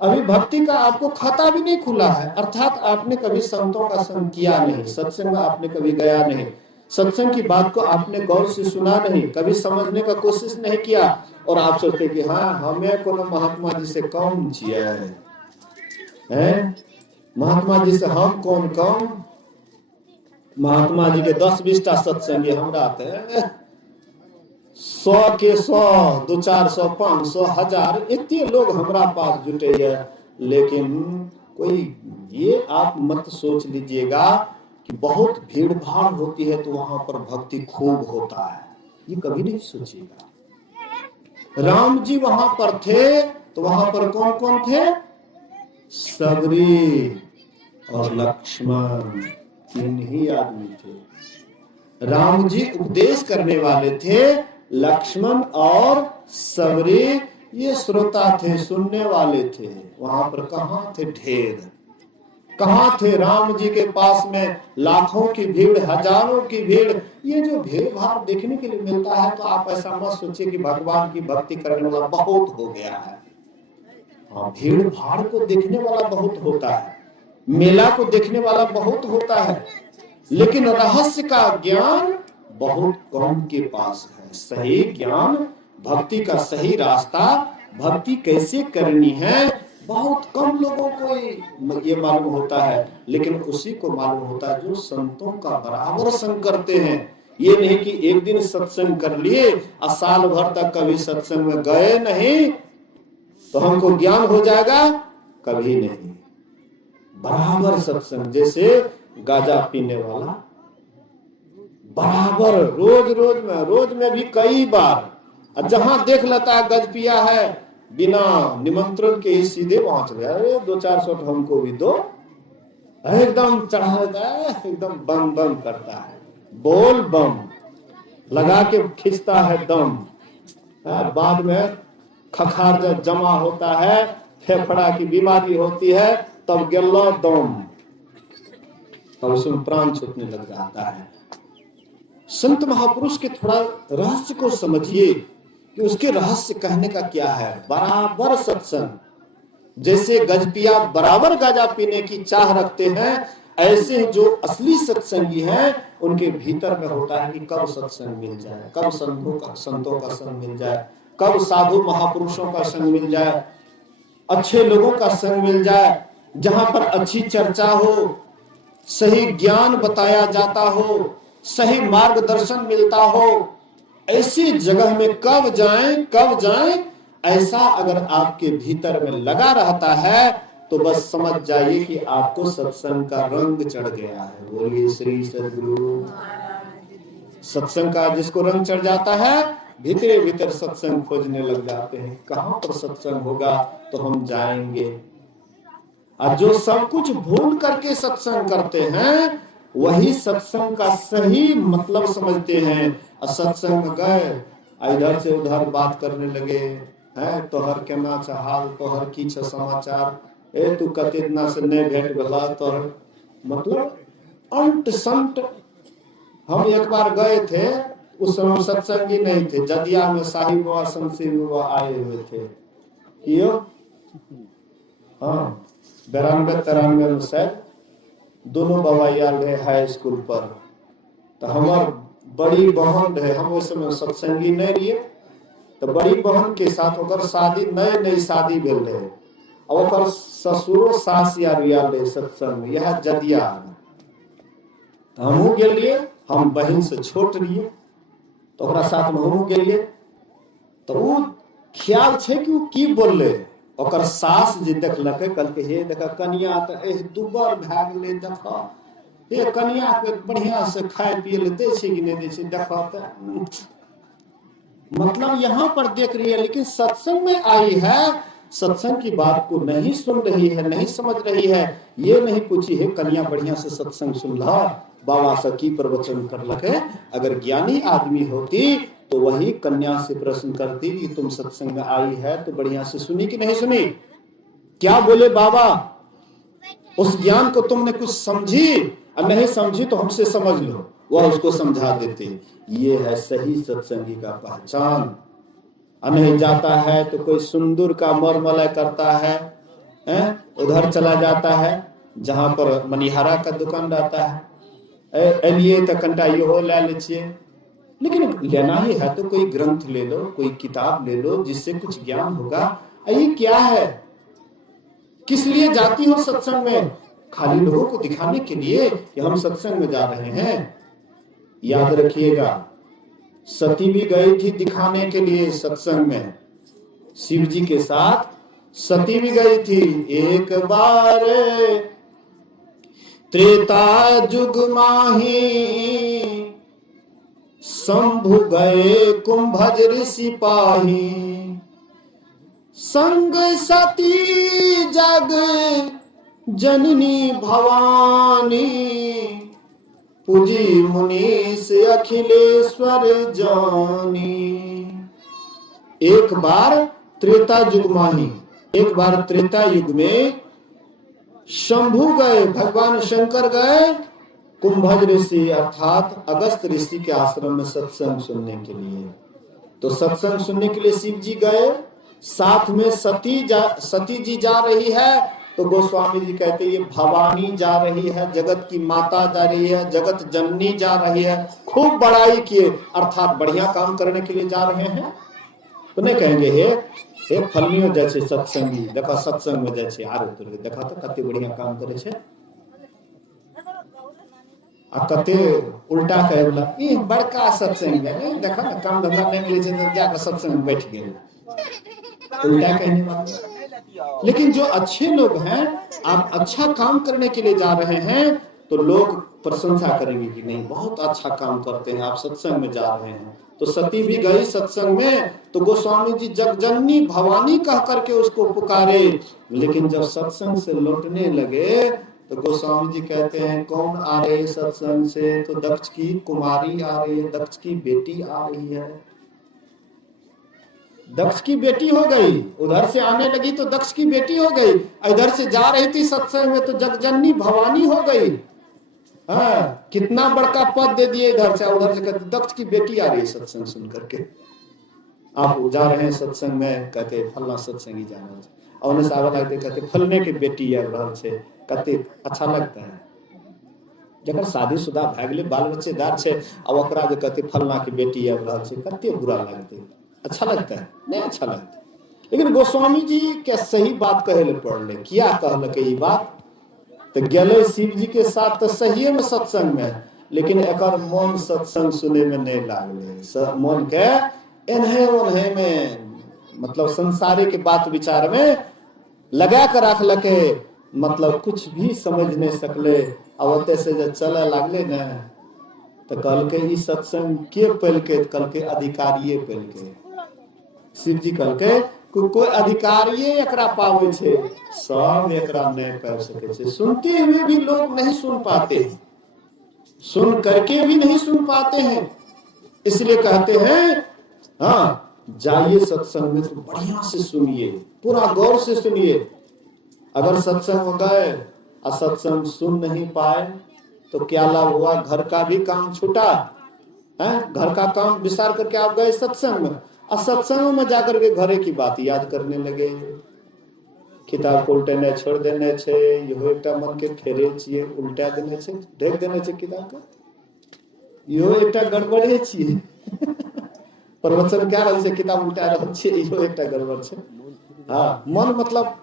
अभी भक्ति का आपको खाता भी नहीं खुला है, अर्थात आपने कभी संतों का संग किया नहीं, सत्संग में आपने कभी गया नहीं, सत्संग की बात को आपने गौर से सुना नहीं, कभी समझने का कोशिश नहीं किया, और आप सोचते कि हाँ हमें को महात्मा जी से कौन जिया है, महात्मा जी से हम कौन कौन, महात्मा जी के 10-20 सत्संग हमरा 100 के 100 200-400 500 1000 इतने लोग हमारा पास जुटे है। लेकिन कोई ये आप मत सोच लीजिएगा कि बहुत भीड़ भाड़ होती है तो वहां पर भक्ति खूब होता है, ये कभी नहीं सोचिएगा। राम जी वहां पर थे तो वहां पर कौन कौन थे? सबरी और लक्ष्मण, 3 ही आदमी थे। राम जी उपदेश करने वाले थे, लक्ष्मण और सबरी ये श्रोता थे, सुनने वाले थे। वहां पर कहां थे ढेर, कहां थे राम जी के पास में लाखों की भीड़, हजारों की भीड़। ये जो भीड़ भाड़ देखने के लिए मिलता है तो आप ऐसा मत सोचिए कि भगवान की भक्ति करने वाला बहुत हो गया है। हाँ, भीड़ भाड़ को देखने वाला बहुत होता है, मेला को देखने वाला बहुत होता है, लेकिन रहस्य का ज्ञान बहुत कम के पास है। सही ज्ञान, भक्ति का सही रास्ता, भक्ति कैसे करनी है, बहुत कम लोगों को ये मालूम होता है, लेकिन उसी को मालूम होता है जो संतों का बराबर संग करते हैं। ये नहीं कि एक दिन सत्संग कर लिए और साल भर तक कभी सत्संग में गए नहीं तो हमको ज्ञान हो जाएगा, कभी नहीं। बराबर सत्संग, जैसे गांजा पीने वाला बराबर रोज में भी कई बार जहां देख लेता है गज पिया है, बिना निमंत्रण के ही सीधे पहुंच गया, अरे 2-4 शॉट हमको भी दो, एकदम चढ़ा देता है, एकदम बम बम करता है, बोल बम लगा के खींचता है दम। बाद में खखार जब जमा होता है, फेफड़ा की बीमारी होती है, तब गेलो दम, तब उसमें प्राण छूटने लग जाता है। संत महापुरुष के थोड़ा रहस्य को समझिए कि उसके रहस्य कहने का क्या है। बराबर सत्संग, जैसे गजपिया बराबर गांजा पीने की चाह रखते हैं, ऐसे ही जो असली सत्संगी हैं उनके भीतर में होता है कि कब सत्संग मिल जाए, कब संतों का संग मिल जाए, कब साधु महापुरुषों का संग मिल जाए, अच्छे लोगों का संग मिल जाए, जहां पर अच्छी चर्चा हो, सही ज्ञान बताया जाता हो, सही मार्गदर्शन मिलता हो, ऐसी जगह में कब जाएं ऐसा अगर आपके भीतर में लगा रहता है तो बस समझ जाइए कि आपको सत्संग का रंग चढ़ गया है। बोलिए श्री सद्गुरु। सत्संग का जिसको रंग चढ़ जाता है, भीतर भीतर सत्संग खोजने लग जाते हैं, कहां पर सत्संग होगा तो हम जाएंगे। और जो सब कुछ भूल करके सत्संग करते हैं वही सत्संग का सही मतलब समझते हैं। और सत्संग में गए, इधर से उधर बात करने लगे हैं, तोहर केना हाल, तोहर की छ समाचार, ए तू कते दिना से नहीं भेंट भेला, तोहर मतलब अंट संट। हम एक बार गए थे, उस समय सत्संगी नहीं थे, जदिया में साहिब बाबा शमशेर बाबा आए हुए थे। क्यों? हाँ, 92-93 में शायद दोनों बाबा यार रहे हाई स्कूल पर। तो हमार बड़ी बहन रहे, हम उस समय सत्संगी नहीं रहिए, तो बड़ी बहन के साथ ओकर शादी, नई शादी भेल रहे, और ओकर ससुरो सास यार रहे सत्संग में, यह जदिया। तो हमहू गेलिए, हम बहन से छोट रहिए, तो ओकरा साथ में हमहू गेलिए। तो वो ख्याल छे कि वो की बोलले, ओकर सास जे देखलकै, कहलकै हे देखा कनिया तो एह दुबर भए गेलै, देखा हे कनिया के बढ़िया से खाए पिए ले दै छै कि नहीं दै छै, देखा। तो मतलब यहाँ पर देख रही है, लेकिन सत्संग में आई है, सत्संग की बात को नहीं सुन रही है, नहीं समझ रही है। ये नहीं पूछी है कन्या बढ़िया से सत्संग सुन ला, बाबा से की प्रवचन कर लगे। अगर ज्ञानी आदमी होती तो वही कन्या से प्रश्न करती कि तुम सत्संग में आई है तो बढ़िया से सुनी कि नहीं सुनी, क्या बोले बाबा, उस ज्ञान को तुमने कुछ समझी, और नहीं समझी तो हमसे समझ लो, वह उसको समझा देते। ये है सही सत्संगी का पहचान। नहीं जाता है तो कोई सुंदर का मरमलय करता है, उधर चला जाता है जहां पर मनिहारा का दुकान रहता है, एलिए तो कंटा यो ले लीजिए। लेकिन लेना ही है तो कोई ग्रंथ ले लो, कोई किताब ले लो जिससे कुछ ज्ञान होगा। ये क्या है, किस लिए जाती हो सत्संग में? खाली लोगों को दिखाने के लिए कि हम सत्संग में जा रहे हैं। याद रखिएगा, सती भी गई थी दिखाने के लिए सत्संग में, शिव जी के साथ सती भी गई थी। एक बार त्रेता युग माही शंभु गए कुंभज ऋषि पाही, संग सती जग जननी भवानी, पूजी मुनीश अखिलेश्वर जानी। एक बार त्रेता युग माही, एक बार त्रेता युग में शंभु गए, भगवान शंकर गए कुंभज ऋषि अर्थात अगस्त ऋषि के आश्रम में सत्संग सुनने के लिए। तो सत्संग सुनने के लिए शिव जी गए, साथ में सती जी जा रही है। तो गोस्वामी जी कहते हैं ये भवानी जा रही है, जगत की माता जा रही है, जगत जननी जा रही है, खूब बड़ाई किए अर्थात बढ़िया काम करने के लिए जा रहे हैं। तो नहीं कहेंगे हे फलनियों जैसे सत्संगी, देखा सत्संग में जैसे आरो तो देखा तो कते बढ़िया काम करे छे, आ कते उल्टा कहे वाला ई बड़का सत्संग है, देखा ना काम धंधा नहीं मिले छे तो जाकर सत्संग में बैठ गए, उल्टा कहने वाला। लेकिन जो अच्छे लोग हैं, आप अच्छा काम करने के लिए जा रहे हैं तो लोग प्रशंसा करेंगे कि नहीं बहुत अच्छा काम करते हैं, आप सत्संग में जा रहे हैं। तो सती भी गई सत्संग में, तो गोस्वामी जी जगजननी भवानी कह करके उसको पुकारे। लेकिन जब सत्संग से लौटने लगे तो गोस्वामी जी कहते हैं कौन आ रहे हैं सत्संग से? तो दक्ष की कुमारी आ रही है, दक्ष की बेटी आ रही है। दक्ष की बेटी हो गई, उधर से आने लगी तो दक्ष की बेटी हो गई, इधर से जा रही थी सत्संग में तो जगजननी भवानी हो गई। हाँ, कितना बड़का पद दे दिए इधर से, उधर से कहते दक्ष की बेटी आ रही है सत्संग सुन करके। आप जा रहे हैं सत्संग में, कहते फलना सत्संगी जा रहे हैं, और उन्हें सावा लगते कहते फलने की बेटी आ रहा से, कहते अच्छा लगता है। जब शादीशुदा भए गेलै, बाल बच्चेदार छे, और ओकरा जे कहते फलना की बेटी आ रहा से, कते बुरा लगते, अच्छा लगता है? नहीं अच्छा लगता। लेकिन गोस्वामी जी के सही बात कहे ले पड़ले, किया कहलके ई बात? तो गेले शिव जी के साथ तो सही में सत्संग में, लेकिन एकर मन सत्संग सुने में नहीं लागले, मन के एनहे ओनहे में मतलब संसारी के बात विचार में लगा कर रख लके, मतलब कुछ भी समझ नहीं सकले। अवते से जब चला लागले न तो कल के ई सत्संग के पल के, कल के अधिकारिये पल के। शिव जी कल के कोई अधिकारिये एकरा पावे छे, सब एकरा नहीं पा सके छे। सुनते हुए भी लोग नहीं सुन पाते, सुन करके भी नहीं सुन पाते हैं। इसलिए कहते हैं हाँ, जाइए सत्संग में तो बढ़िया से सुनिए, पूरा गौर से सुनिए। अगर सत्संग हो गए और सत्संग सुन नहीं पाए तो क्या लाभ हुआ? घर का भी काम छूटा है, घर का काम विस्तार करके आप गए सत्संग में, और सत्संग में जाकर के घरे की बात याद करने लगे। किताब को उल्टे नहीं छोड़ देने छे, यो एकटा मन के फेरे छिए, उल्टा देने छे, ढेक देने छे किताब का, यो एकटा गड़बड़े छिए। प्रवचन क्या रहल छे, किताब उल्टा रहल छे, यो एकटा गड़बड़ छे। हाँ, मन मतलब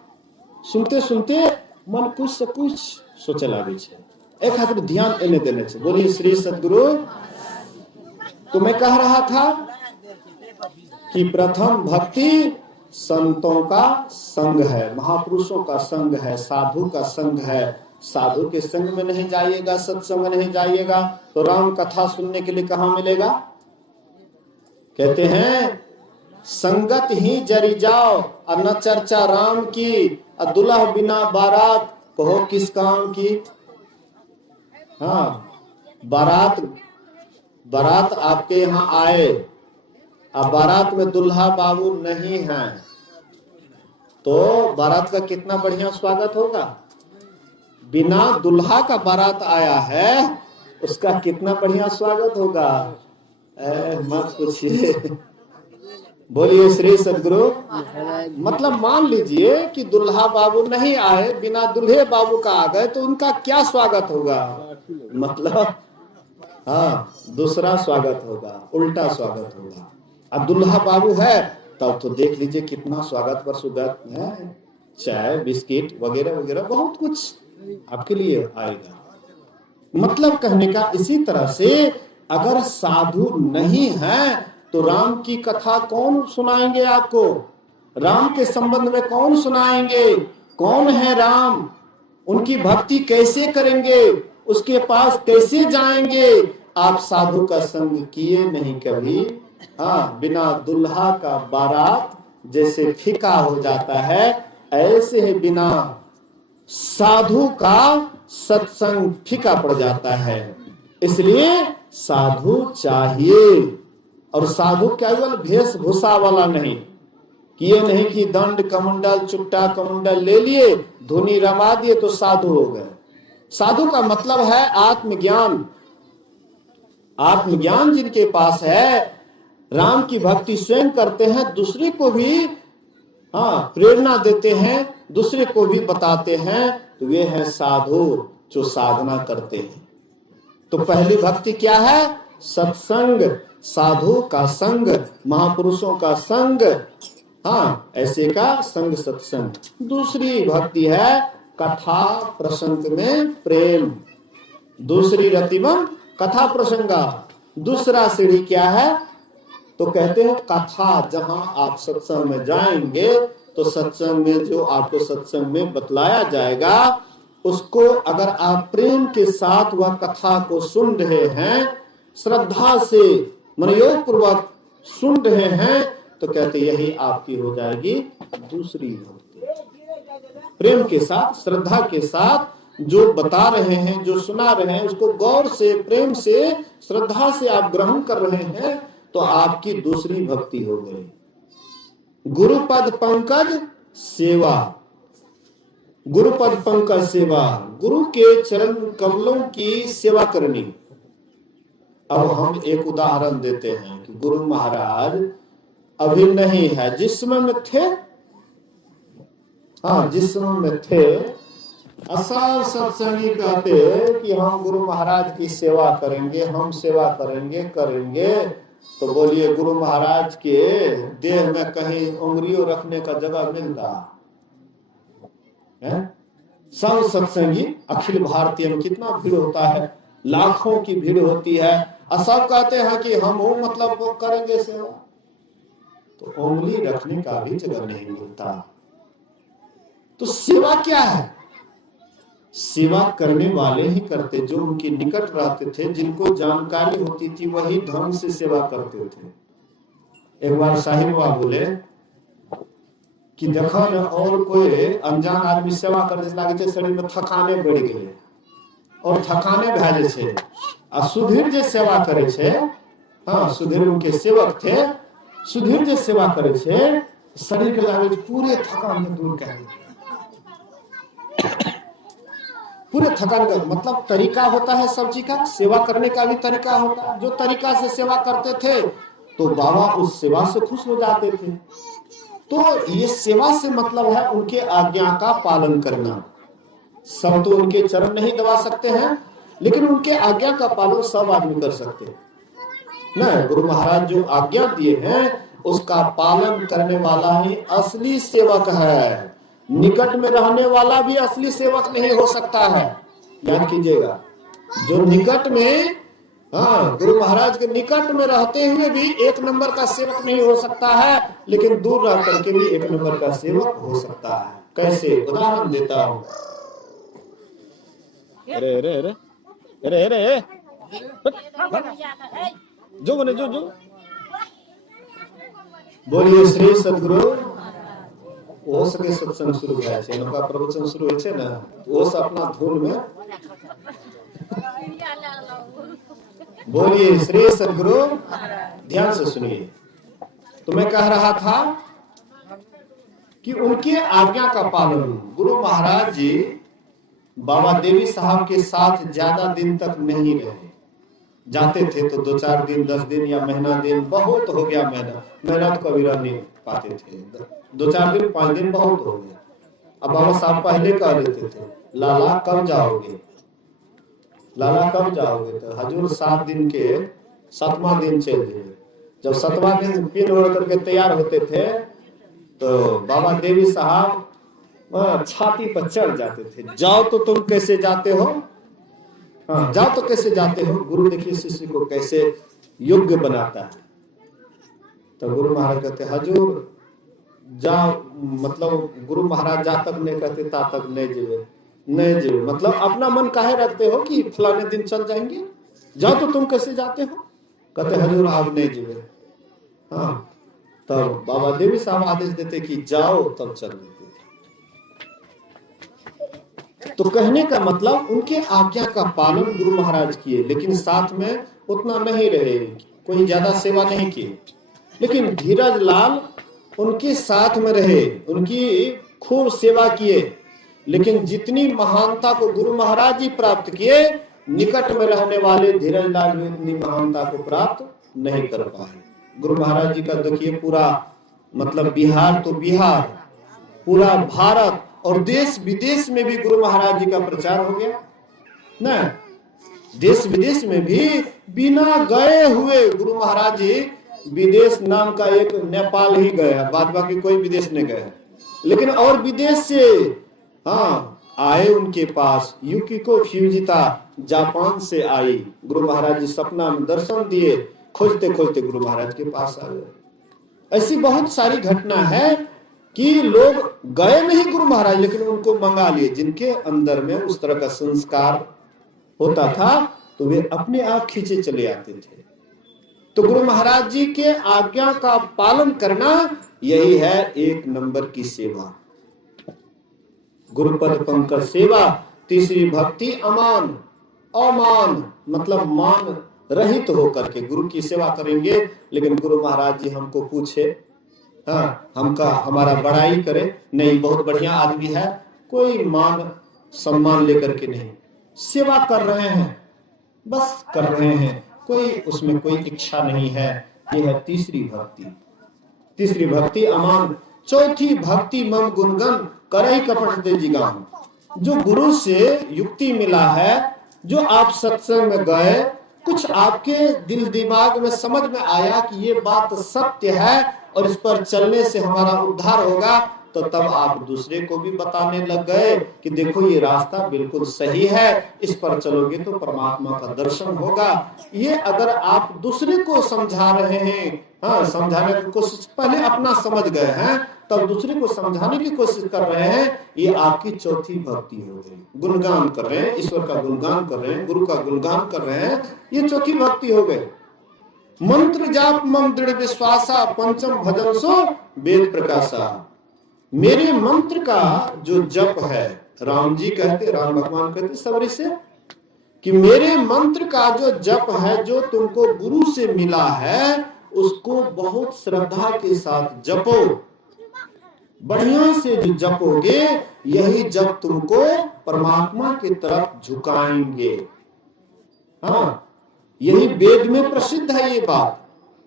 सुनते सुनते मन कुछ से कुछ सोचे लागे छे, एक खातिर ध्यान एने देने छे। बोलिए श्री सद्गुरु। तो मैं कह रहा था कि प्रथम भक्ति संतों का संग है, महापुरुषों का संग है, साधु का संग है। साधु के संग में नहीं जाइएगा, सत्संग में नहीं जाइएगा तो राम कथा सुनने के लिए कहाँ मिलेगा? कहते हैं संगत ही जरी जाओ और न चर्चा राम की, और दुल्हा बिना बारात कहो किस काम की। हाँ, बारात आपके यहाँ आए अब बारात में दुल्हा बाबू नहीं है तो बारात का कितना बढ़िया स्वागत होगा। बिना दुल्हा का बारात आया है, उसका कितना बढ़िया स्वागत होगा। मत पूछिए। बोलिए श्री सद्गुरु। मतलब मान लीजिए कि दुल्हा बाबू नहीं आए, बिना दुल्हे बाबू का आ गए तो उनका क्या स्वागत होगा? मतलब हाँ, दूसरा स्वागत होगा, उल्टा स्वागत होगा। अब दुल्हा बाबू है तब तो देख लीजिए कितना स्वागत पर स्वागत है, चाय बिस्किट वगैरह वगैरह बहुत कुछ आपके लिए आएगा। मतलब कहने का इसी तरह से अगर साधु नहीं है तो राम की कथा कौन सुनाएंगे आपको? राम के संबंध में कौन सुनाएंगे? कौन है राम? उनकी भक्ति कैसे करेंगे? उसके पास कैसे जाएंगे? आप साधु का संग किए नहीं कभी। हाँ, बिना दुल्हा का बारात जैसे फीका हो जाता है, ऐसे ही बिना साधु का सत्संग फीका पड़ जाता है। इसलिए साधु चाहिए, और साधु केवल वेशभूषा वाला नहीं, कि ये नहीं कि दंड कमंडल चुट्टा कमंडल ले लिए, धुनी रमा दिए तो साधु हो गए। साधु का मतलब है आत्मज्ञान। आत्मज्ञान जिनके पास है, राम की भक्ति स्वयं करते हैं, दूसरे को भी हाँ प्रेरणा देते हैं, दूसरे को भी बताते हैं, तो वे हैं साधु जो साधना करते हैं। तो पहली भक्ति क्या है? सत्संग, साधु का संग, महापुरुषों का संग, हाँ ऐसे का संग सत्संग। दूसरी भक्ति है कथा प्रसंग में प्रेम, दूसरी रतिमम कथा प्रसंगा। दूसरा सीढ़ी क्या है? तो कहते हैं कथा, जहां आप सत्संग में जाएंगे तो सत्संग में जो आपको सत्संग में बतलाया जाएगा उसको अगर आप प्रेम के साथ वह कथा को सुन रहे हैं, श्रद्धा से मनोयोग पूर्वक सुन रहे हैं, तो कहते यही आपकी हो जाएगी दूसरी भक्ति। प्रेम के साथ, श्रद्धा के साथ जो बता रहे हैं, जो सुना रहे हैं, उसको गौर से, प्रेम से, श्रद्धा से आप ग्रहण कर रहे हैं, तो आपकी दूसरी भक्ति हो गई। गुरुपद पंकज सेवा, गुरुपद पंकज सेवा, गुरु के चरण कमलों की सेवा करनी। अब हम एक उदाहरण देते हैं कि गुरु महाराज अभी नहीं है, जिस समय में थे, हाँ जिस समय में थे, असल सत्संगी कहते कि हम गुरु महाराज की सेवा करेंगे, हम सेवा करेंगे। तो बोलिए गुरु महाराज के देह में कहीं उंगलियों रखने का जगह मिलता है? सब सत्संगी अखिल भारतीय में कितना भीड़ होता है, लाखों की भीड़ होती है, और सब कहते हैं कि हम मतलब करेंगे सेवा। तो उंगली रखने का भी जगह नहीं मिलता। तो सेवा क्या है? सेवा करने वाले ही करते, जो उनके निकट रहते थे, जिनको जानकारी होती थी, वही ढंग से सेवा करते थे। एक बार साहिब बाबा बोले कि देखो न और कोई अनजान आदमी सेवा करते लागे छे, शरीर में थकाने बढ़ गए और थकाने भए छे। आ सुधीर जे सेवा करे छे, हाँ सुधीर उनके सेवक थे, सुधीर जे सेवा करे छे, शरीर के लागे पूरे थकान में दूर कर पूरे थकान का मतलब तरीका होता है सब चीज का, सेवा करने का भी तरीका होता है। जो तरीका से सेवा करते थे तो बाबा उस सेवा से खुश हो जाते थे। तो ये सेवा से मतलब है उनके आज्ञा का पालन करना। सब तो उनके चरण नहीं दबा सकते हैं, लेकिन उनके आज्ञा का पालन सब आदमी कर सकते हैं ना। गुरु महाराज जो आज्ञा दिए हैं उसका पालन करने वाला ही असली सेवक है। निकट में रहने वाला भी असली सेवक नहीं हो सकता है। याद कीजिएगा, जो निकट में, हाँ गुरु महाराज के निकट में रहते हुए भी एक नंबर का सेवक नहीं हो सकता है, लेकिन दूर रह करके भी एक नंबर का सेवक हो सकता है। कैसे? उदाहरण देता हूँ। अरे अरे अरे अरे अरे जो बने जो बोलिए श्री सद्गुरु। वो सके सत्संग शुरू भए छे, उनका प्रवचन शुरू होय छे ना, वो सब अपना धुन में बोलिए श्री सद्गुरु। ध्यान से सुनिए। तो मैं कह रहा था कि उनके आज्ञा का पालन। गुरु महाराज जी बाबा देवी साहब के साथ ज्यादा दिन तक नहीं रहे। जाते थे तो 2-4 दिन, 10 दिन या महीना दिन, बहुत हो गया महीना तो कभी रह नहीं पाते थे। 2-4 दिन, 5 दिन बहुत हो गया। अब बाबा साहब पहले कह देते थे, लाला कब जाओगे, लाला कब जाओगे? तो हजूर 7 दिन के 7वां दिन चल दिए। जब 7वां दिन पिन ओढ़ करके तैयार होते थे तो बाबा देवी साहब छाती पर चढ़ जाते थे। जाओ तो तुम कैसे जाते हो, हाँ जाओ तो कैसे जाते हो। गुरु देखिए शिष्य को कैसे योग्य बनाता है। तो गुरु महाराज कहते हजूर जाओ, मतलब गुरु महाराज जा तक नहीं कहते ता तक नहीं जीवे, नहीं जीवे। मतलब अपना मन काहे रखते हो कि फलाने दिन चल जाएंगे, जाओ तो तुम कैसे जाते हो? कहते हजूर आप नहीं जीवे। हाँ तब बाबा देवी साहब आदेश देते कि जाओ, तब चल देते। तो कहने का मतलब उनके आज्ञा का पालन गुरु महाराज किए, लेकिन साथ में उतना नहीं रहे, कोई ज्यादा सेवा नहीं की। लेकिन धीरज लाल उनके साथ में रहे, उनकी खूब सेवा किए, लेकिन जितनी महानता को गुरु महाराज जी प्राप्त किए, निकट में रहने वाले धीरज लाल भी उतनी महानता को प्राप्त नहीं कर पाए। गुरु महाराज जी का देखिए पूरा मतलब बिहार तो बिहार, पूरा भारत और देश विदेश में भी गुरु महाराज जी का प्रचार हो गया ना। देश विदेश में भी बिना गए हुए गुरु महाराज जी विदेश नाम का एक नेपाल ही गए, बाद बाकी कोई विदेश नहीं गए। लेकिन और विदेश से हाँ आए उनके पास। युकिको फ्यूजिता जापान से आई, गुरु महाराज जी सपना में दर्शन दिए, खोजते खोजते गुरु महाराज के पास आ गए। ऐसी बहुत सारी घटना है कि लोग गए नहीं गुरु महाराज, लेकिन उनको मंगा लिए। जिनके अंदर में उस तरह का संस्कार होता था तो वे अपने आप खींचे चले आते थे। तो गुरु महाराज जी के आज्ञा का पालन करना यही है एक नंबर की सेवा। गुरुपद पंकज सेवा। तीसरी भक्ति अमान, अमान मतलब मान रहित होकर के गुरु की सेवा करेंगे। लेकिन गुरु महाराज जी हमको पूछे, हाँ हमारा बड़ाई करे नहीं, बहुत बढ़िया आदमी है, कोई मान सम्मान लेकर के नहीं, सेवा कर रहे हैं, बस कर रहे हैं, कोई उसमें कोई इच्छा नहीं है। यह है तीसरी भक्ति। तीसरी भक्ति अमान। चौथी भक्ति मम गुणगन करई कपट दे जिगाम। जो गुरु से युक्ति मिला है, जो आप सत्संग में गए, कुछ आपके दिल दिमाग में समझ में आया कि ये बात सत्य है और इस पर चलने से हमारा उद्धार होगा, तो तब आप दूसरे को भी बताने लग गए कि देखो ये रास्ता बिल्कुल सही है, इस पर चलोगे तो परमात्मा का दर्शन होगा। ये अगर आप दूसरे को समझा रहे हैं, हाँ, समझाने की कोशिश, पहले अपना समझ गए हैं तब दूसरे को समझाने की कोशिश कर रहे हैं, ये आपकी चौथी भक्ति हो गई। गुणगान कर रहे हैं, ईश्वर का गुणगान कर रहे हैं, गुरु का गुणगान कर रहे हैं, ये चौथी भक्ति हो गई। मंत्र जाप मम दृढ़ विश्वासा, पंचम भजन सो वेद प्रकाशा। मेरे मंत्र का जो जप है, राम जी कहते, राम भगवान कहते सबरी से कि मेरे मंत्र का जो जप है, जो तुमको गुरु से मिला है, उसको बहुत श्रद्धा के साथ जपो। बढ़िया से जो जपोगे, यही जप तुमको परमात्मा की तरफ झुकाएंगे। हाँ, यही वेद में प्रसिद्ध है ये बात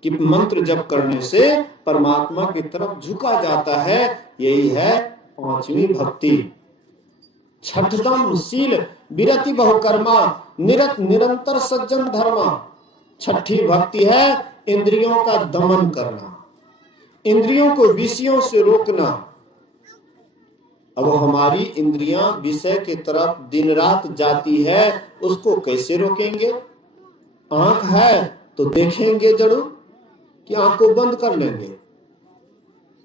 कि मंत्र जप करने से परमात्मा की तरफ झुका जाता है। यही है पांचवी भक्ति। छठतम शील विरति बहुकर्मा, निरत निरंतर सज्जन धर्मा। छठी भक्ति है इंद्रियों का दमन करना, इंद्रियों को विषयों से रोकना। अब हमारी इंद्रियां विषय की तरफ दिन रात जाती है, उसको कैसे रोकेंगे? आंख है तो देखेंगे जरूर कि आंख को बंद कर लेंगे।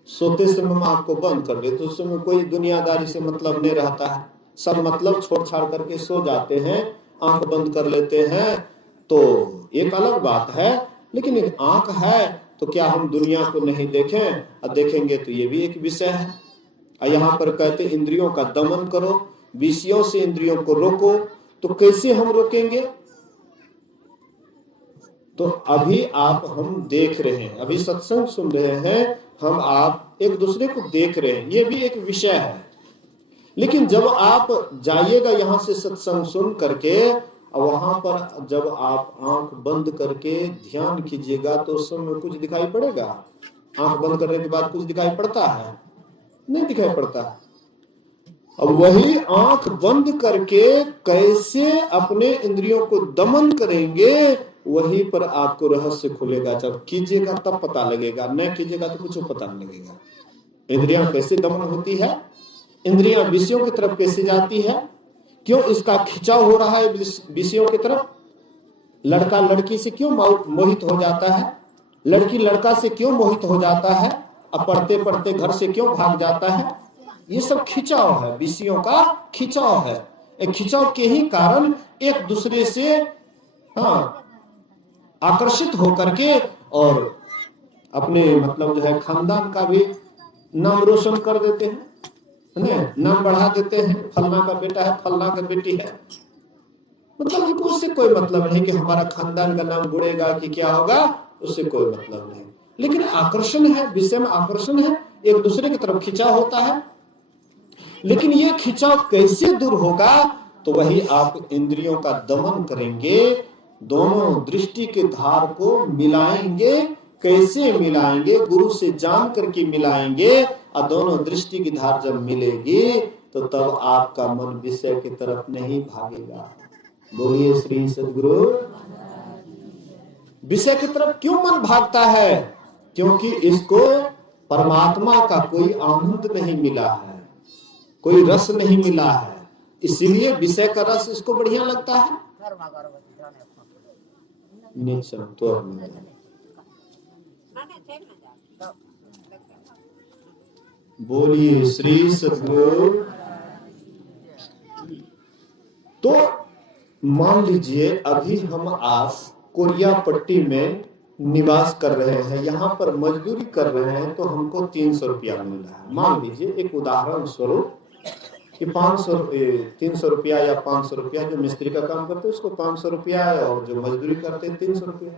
सोते समय हम आंख को बंद कर ले तो उस समय कोई दुनियादारी से मतलब नहीं रहता है, सब मतलब छोड़ छाड़ करके सो जाते हैं, आंख बंद कर लेते हैं, तो एक अलग बात है। लेकिन एक आंख है तो क्या हम दुनिया को नहीं देखें? और देखेंगे तो ये भी एक विषय है। और यहाँ पर कहते इंद्रियों का दमन करो, विषयों से इंद्रियों को रोको। तो कैसे हम रोकेंगे? तो अभी आप हम देख रहे हैं, अभी सत्संग सुन रहे हैं, हम आप एक दूसरे को देख रहे हैं, ये भी एक विषय है। लेकिन जब आप जाइएगा यहाँ से सत्संग सुन करके, वहां पर जब आप आंख बंद करके ध्यान कीजिएगा तो उस समय कुछ दिखाई पड़ेगा? आंख बंद करने के बाद कुछ दिखाई पड़ता है? नहीं दिखाई पड़ता। अब वही आंख बंद करके कैसे अपने इंद्रियों को दमन करेंगे, वहीं पर आपको रहस्य खुलेगा। जब कीजिएगा तब पता लगेगा, न कीजिएगा तो कुछ पता नहीं लगेगा। इंद्रियां कैसे दमन होती है, इंद्रियां विषयों की तरफ कैसे जाती है, क्यों इसका खिंचाव हो रहा है विषयों की तरफ? लड़का लड़की से क्यों मोहित हो जाता है, लड़की लड़का से क्यों मोहित हो जाता है, अब पढ़ते पढ़ते घर से क्यों भाग जाता है? ये सब खिंचाव है, विषयों का खिंचाव है। एक खिंचाव के ही कारण एक दूसरे से हाँ आकर्षित होकर के और अपने मतलब जो है खानदान का भी नाम रोशन कर देते हैं, नाम बढ़ा देते हैं। फलना का बेटा है, फलना का बेटी है, मतलब उससे कोई मतलब नहीं कि हमारा खानदान का नाम बुड़ेगा कि क्या होगा, उससे कोई मतलब नहीं। लेकिन आकर्षण है, विषय में आकर्षण है, एक दूसरे की तरफ खिंचाव होता है। लेकिन ये खिंचाव कैसे दूर होगा? तो वही आप इंद्रियों का दमन करेंगे, दोनों दृष्टि के धार को मिलाएंगे। कैसे मिलाएंगे? गुरु से जान करके मिलाएंगे। और दोनों दृष्टि की धार जब मिलेगी तो तब आपका मन विषय की तरफ नहीं भागेगा। बोलिए श्री सद्गुरु। विषय की तरफ क्यों मन भागता है? क्योंकि इसको परमात्मा का कोई आनंद नहीं मिला है, कोई रस नहीं मिला है, इसीलिए विषय का रस इसको बढ़िया लगता है। बोलिए श्री सद्गुरु। तो मान लीजिए अभी हम आज कोरिया पट्टी में निवास कर रहे हैं, यहाँ पर मजदूरी कर रहे हैं, तो हमको 300 रुपया मिल रहा है। मान लीजिए एक उदाहरण स्वरूप कि 300 रुपया या 500 रुपया, जो मिस्त्री का काम करते हैं उसको 500 रुपया है और जो मजदूरी करते हैं 300 रुपया।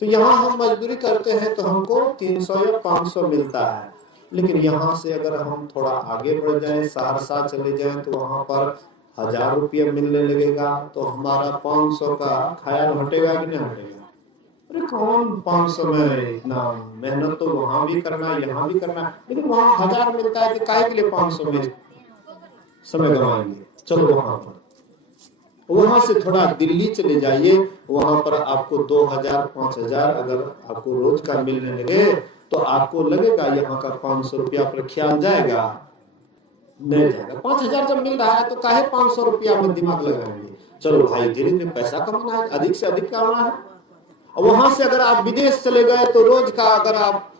तो यहाँ हम मजदूरी करते हैं तो हमको 300 या 500 मिलता है। लेकिन यहाँ से अगर हम थोड़ा आगे बढ़ जाएं, सहरसा चले जाएं, तो वहां पर 1000 रुपया मिलने लगेगा। तो हमारा 500 का ख्याल हटेगा कि नहीं हटेगा? अरे कौन 500 में इतना मेहनत, तो वहां भी करना है यहाँ भी करना है, लेकिन वहां 1000 मिलता है कि काहे के लिए 500 में समय गवाएंगे। चलो वहां से थोड़ा दिल्ली चले जाइए, वहां पर आपको 2000 5000 अगर आपको रोज का मिलने लगे तो आपको लगेगा यहाँ का 500 रुपया पर ख्याल जाएगा? नहीं जाएगा। 5,000 जब मिल रहा है तो काहे 500 रुपया में दिमाग लगाएंगे? चलो भाई धीरे धीरे पैसा कमाना है, अधिक से अधिक कमाना है। और वहां से अगर आप विदेश चले गए तो रोज का अगर आप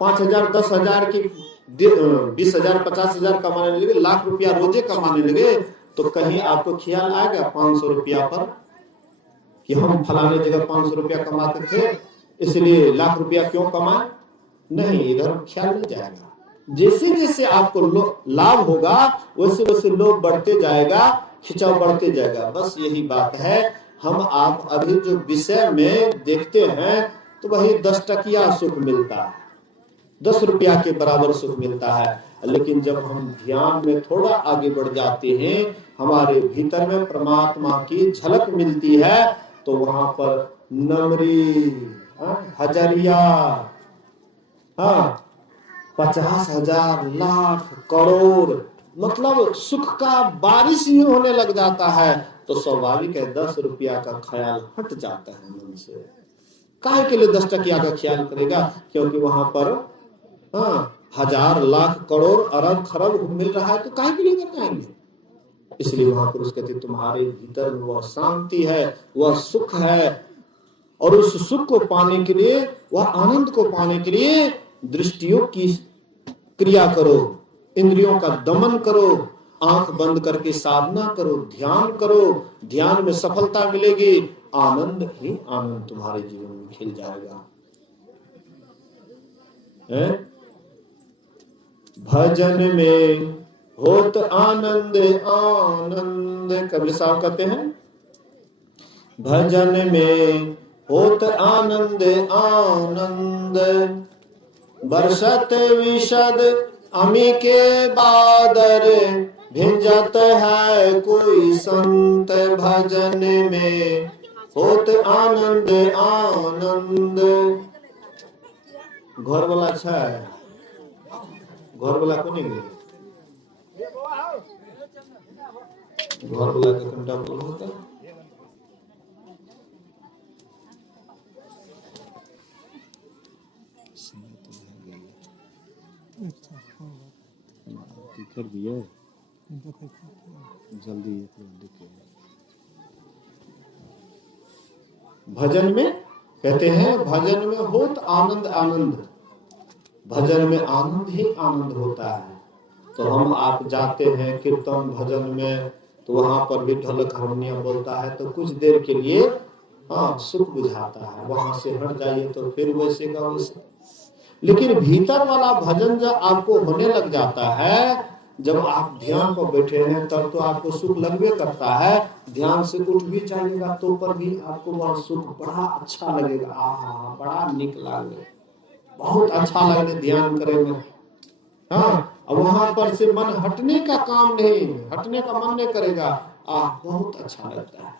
5,000 10,000 की 20,000 50,000 कमाने लगे, लाख रुपया रोजे कमाने लगे, तो कहीं आपको ख्याल आएगा 500 रुपया पर कि हम फलाने जगह 500 रुपया कमाते थे इसलिए लाख रुपया क्यों कमाए? नहीं, इधर ख्याल नहीं जाएगा। जैसे जैसे आपको लाभ होगा वैसे वैसे लोभ बढ़ते जाएगा, खिंचाव बढ़ते जाएगा। बस यही बात है। हम आप अभी जो विषय में देखते हैं तो वही 10 टकिया सुख मिलता है, 10 रुपया के बराबर सुख मिलता है। लेकिन जब हम ध्यान में थोड़ा आगे बढ़ जाते हैं, हमारे भीतर में परमात्मा की झलक मिलती है, तो वहां पर नमरी, हजारिया, 50,000 लाख करोड़ मतलब सुख का बारिश ही होने लग जाता है। तो स्वाभाविक है 10 रुपया का ख्याल हट जाता है मन से। काहे के लिए 10 टकिया का ख्याल करेगा? क्योंकि वहां पर 1,000 लाख करोड़ अरब खरब मिल रहा है, तो काहे के लिए इधर जाएंगे? इसलिए महापुरुष कहते तुम्हारे भीतर वह शांति है, वह सुख है, और उस सुख को पाने के लिए, वह आनंद को पाने के लिए दृष्टियों की क्रिया करो, इंद्रियों का दमन करो, आंख बंद करके साधना करो, ध्यान करो। ध्यान में सफलता मिलेगी, आनंद ही आनंद तुम्हारे जीवन में खिल जाएगा। भजन में होत आनंद आनंद, कबीर साहब कहते हैं भजन में होत आनंद आनंद, बरसत विशद अमी के बादर, भिंजत है कोई संत, भजन में होत आनंद आनंद। घर वाला अच्छा है, घर वाला को नहीं, घर वाला का कंटा बोल होता है। कर दिया जल्दी भजन में कहते हैं, भजन में होत आनंद आनंद, भजन में आनंद ही आनंद होता है। तो हम आप जाते हैं कीर्तन भजन में, तो वहां पर भी ढोलक हारमोनियम बोलता है, तो कुछ देर के लिए सुख बुझाता है, वहां से हट जाइए तो फिर वैसे का वैसे। लेकिन भीतर वाला भजन जब आपको होने लग जाता है, जब आप ध्यान पर बैठे हैं तब तो आपको सुख लगवे करता है। ध्यान से उठ भी जाइएगा तो पर भी आपको वह सुख बड़ा अच्छा लगेगा, बड़ा निक लगे, बहुत अच्छा लगे ध्यान करेंगे। अब वहां पर से मन हटने का काम नहीं, हटने का मन नहीं करेगा, बहुत अच्छा लगता है,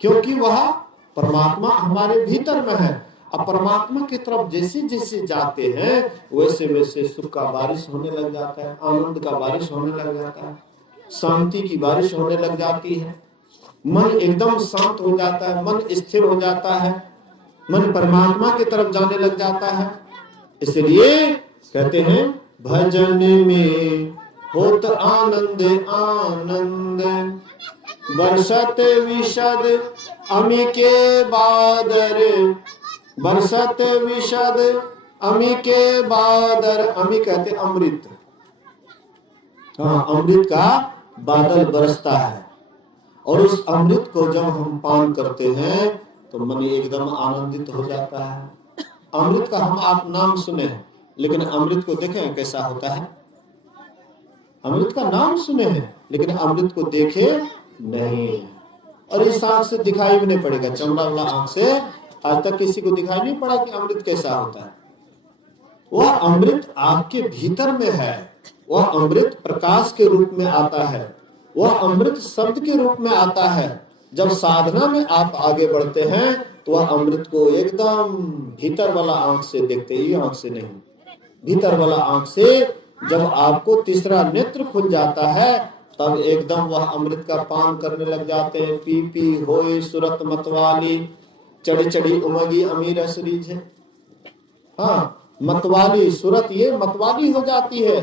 क्योंकि वह परमात्मा हमारे भीतर में है। अब परमात्मा की तरफ जैसे जैसे जाते हैं वैसे वैसे सुख का बारिश होने लग जाता है, आनंद का बारिश होने लग जाता है, शांति की बारिश होने लग जाती है, मन एकदम शांत हो जाता है, मन स्थिर हो जाता है, मन परमात्मा की तरफ जाने लग जाता है। इसलिए कहते हैं भजन में होत आनंद आनंद, बरसत विशद अमी के बादर, बरसत विशद अमी के बादर। अमी कहते अमृत, अमृत का बादल बरसता है, और उस अमृत को जब हम पान करते हैं तो मन एकदम आनंदित हो जाता है। अमृत का हम आप नाम सुने हैं, लेकिन अमृत को देखें कैसा होता है? अमृत का नाम सुने हैं लेकिन अमृत को देखे नहीं, और इस आंख से दिखाई भी नहीं पड़ेगा, चमड़ा वाला आंख से आज तक किसी को दिखाई नहीं पड़ा कि अमृत कैसा होता है। वह अमृत आपके भीतर में है, वह अमृत प्रकाश के रूप में आता है, वह अमृत शब्द के रूप में आता है। जब साधना में आप आगे बढ़ते हैं तो वह अमृत को एकदम भीतर वाला आंख से देखते, ही आंख से नहीं, भीतर वाला आंख से जब आपको तीसरा नेत्र खुल जाता है तब एकदम वह अमृत का पान करने लग जाते हैं। पी पी होए सुरत मतवाली, चढ़ी चढ़ी उमगी अमीर असरीज है। मतवाली सूरत ये मतवाली हो जाती है,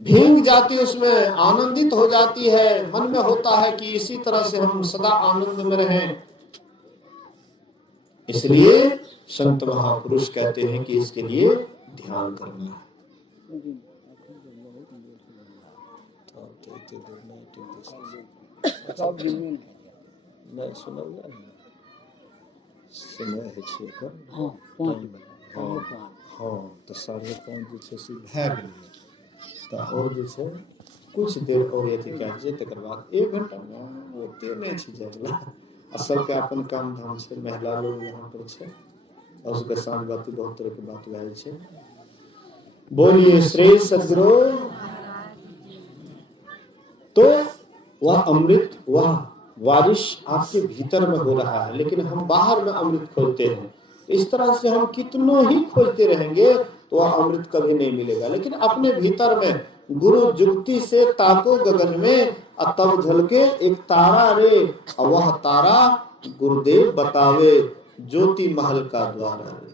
भींग जाती है, उसमें आनंदित हो जाती है, मन में होता है कि इसी तरह से हम सदा आनंद में रहें। इसलिए संत महापुरुष कहते हैं कि इसके लिए ध्यान करना है। मैं सुना समय है 6 का। हाँ तो 5:30 है भी नहीं तो और जैसे कुछ देर और यदि कीजिए तकर बाद 1 घंटा में ओते नहीं छी जाएगा। असल के अपन काम धाम से महिला लोग यहाँ पर छे और उसके साथ बाती बहुत तरह की बात लाए छे। बोलिए श्री सद्गुरु। तो वह अमृत, वह बारिश आपके भीतर में हो रहा है, लेकिन हम बाहर में अमृत खोजते हैं। इस तरह से हम कितनों ही खोजते रहेंगे तो वह अमृत कभी नहीं मिलेगा। लेकिन अपने भीतर में गुरु जुक्ति से ताको गगन में तब झलके एक तारा रे, वह तारा गुरुदेव बतावे ज्योति महल का द्वार रे।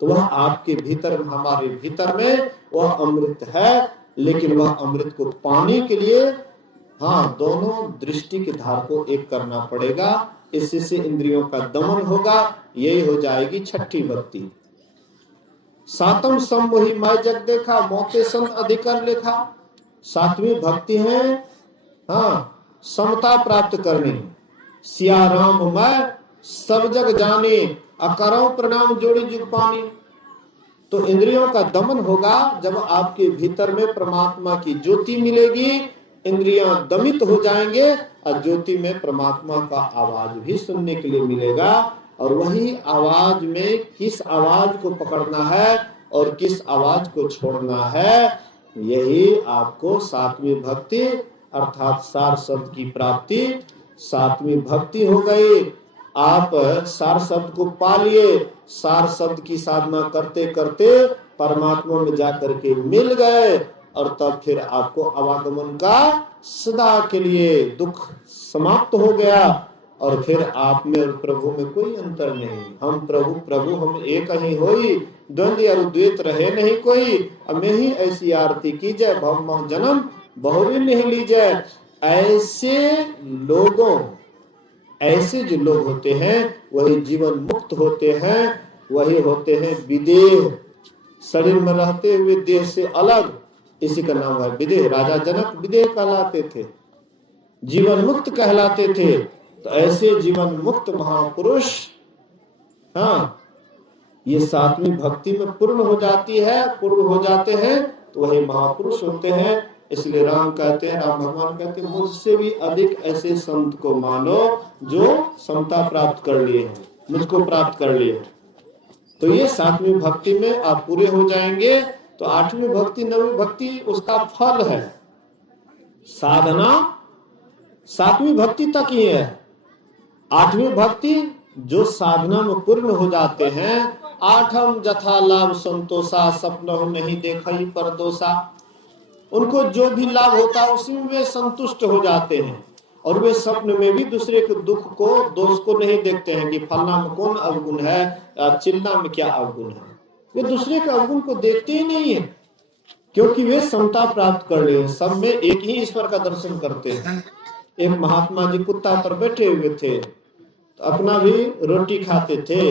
तो वह आपके भीतर में, हमारे भीतर में वह अमृत है, लेकिन वह अमृत को पाने के लिए हाँ दोनों दृष्टि के धार को एक करना पड़ेगा। इससे से इंद्रियों का दमन होगा। यही हो जाएगी छठी भक्ति। 7वीं सम वही मैं जग देखा, मोते संत अधिकर लेखा। 7वीं भक्ति है हाँ समता प्राप्त करनी। सिया राम मैं सब जग जाने, अकरो प्रणाम जोड़ी जुग पानी। तो इंद्रियों का दमन होगा जब आपके भीतर में परमात्मा की ज्योति मिलेगी। इंद्रियां दमित हो जाएंगे और ज्योति में परमात्मा का आवाज भी सुनने के लिए मिलेगा। और वही आवाज में किस आवाज को पकड़ना है और किस आवाज को छोड़ना है, यही आपको 7वीं भक्ति अर्थात सार शब्द की प्राप्ति 7वीं भक्ति हो गई। आप सार शब्द को पा लिए, सार शब्द की साधना करते करते परमात्मा में जाकर के मिल गए और तब फिर आपको आवागमन का सदा के लिए दुख समाप्त हो गया। और फिर आप में और प्रभु में कोई अंतर नहीं। हम प्रभु प्रभु हम एक ही होई, द्वंद्व और द्वैत रहे नहीं कोई। हमें ही ऐसी आरती की जाए, भव जन्म बहुरी नहीं ली जाए। ऐसे जो लोग होते हैं वही जीवन मुक्त होते हैं, वही होते हैं विदेह। शरीर में रहते हुए देह से अलग, इसी का नाम है विदेह। राजा जनक विदेह कहलाते थे, जीवन मुक्त कहलाते थे। तो ऐसे जीवन मुक्त महापुरुष हाँ ये 7वीं भक्ति में पूर्ण हो जाती है, पूर्ण हो जाते हैं तो वही महापुरुष होते हैं। इसलिए राम कहते हैं, राम भगवान कहते हैं, मुझसे भी अधिक ऐसे संत को मानो जो समता प्राप्त कर लिए हैं, मुझको प्राप्त कर लिए। तो ये 7वीं भक्ति में आप पूरे हो जाएंगे। तो 8वीं भक्ति 9वीं भक्ति उसका फल है साधना। 7वीं भक्ति तक ही है। 8वीं भक्ति जो साधना में पूर्ण हो जाते हैं, 8हम जथा लाभ संतोषा, सपना नहीं देखा ही परदोषा। उनको जो भी लाभ होता है उसी में वे संतुष्ट हो जाते हैं और वे स्वप्न में भी दूसरे के दुख को दोष को नहीं देखते हैं कि फलना में कौन अवगुण है, चिल्ला में क्या अवगुण है। वे दूसरे के अवगुण को देखते ही नहीं है, क्योंकि वे समता प्राप्त कर ले। सब में एक ही ईश्वर का दर्शन करते हैं। एक महात्मा जी कुत्ता पर बैठे हुए थे, तो अपना भी रोटी खाते थे,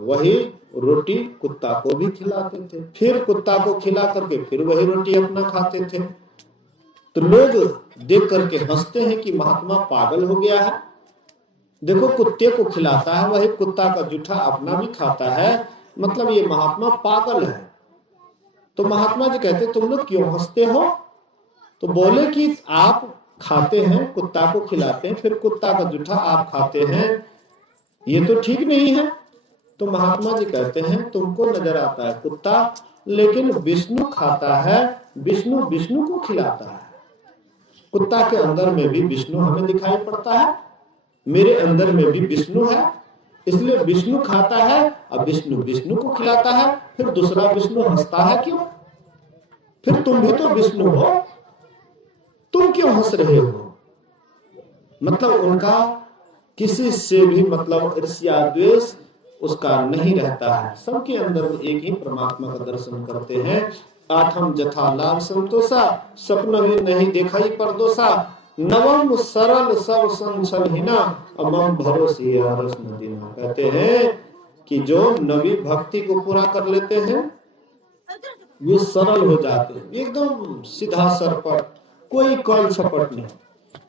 वही रोटी कुत्ता को भी खिलाते थे, फिर कुत्ता को खिला करके फिर वही रोटी अपना खाते थे। तो लोग देख करके हंसते हैं कि महात्मा पागल हो गया है। देखो कुत्ते को खिलाता है, वही कुत्ता का जूठा अपना भी खाता है, मतलब ये महात्मा पागल है। तो महात्मा जी कहते तुम लोग क्यों हंसते हो? तो बोले कि आप खाते हैं, कुत्ता को खिलाते हैं, फिर कुत्ता का जूठा आप खाते हैं, ये तो ठीक नहीं है। तो महात्मा जी कहते हैं तुमको नजर आता है कुत्ता, लेकिन विष्णु खाता है, विष्णु विष्णु को खिलाता है। कुत्ता के अंदर में भी विष्णु हमें दिखाई पड़ता है, मेरे अंदर में भी विष्णु है, इसलिए विष्णु खाता है और विष्णु विष्णु को खिलाता है। फिर दूसरा विष्णु हंसता है क्यों? फिर तुम भी तो विष्णु हो, तुम क्यों हंस रहे हो? मतलब उनका किसी से भी मतलब ईर्ष्या द्वेष उसका नहीं रहता है। सबके अंदर एक ही परमात्मा का दर्शन करते हैं। आठम जथा लाभ संतोषा, सपन में नहीं दिखाई परदोषा, नवम सरल सब संचलहीना, अमम भरोसे हरस नदीना। कहते हैं कि जो नवी भक्ति को पूरा कर लेते हैं वे सरल हो जाते हैं, एकदम सीधा सरपट, कोई कल छपट नहीं,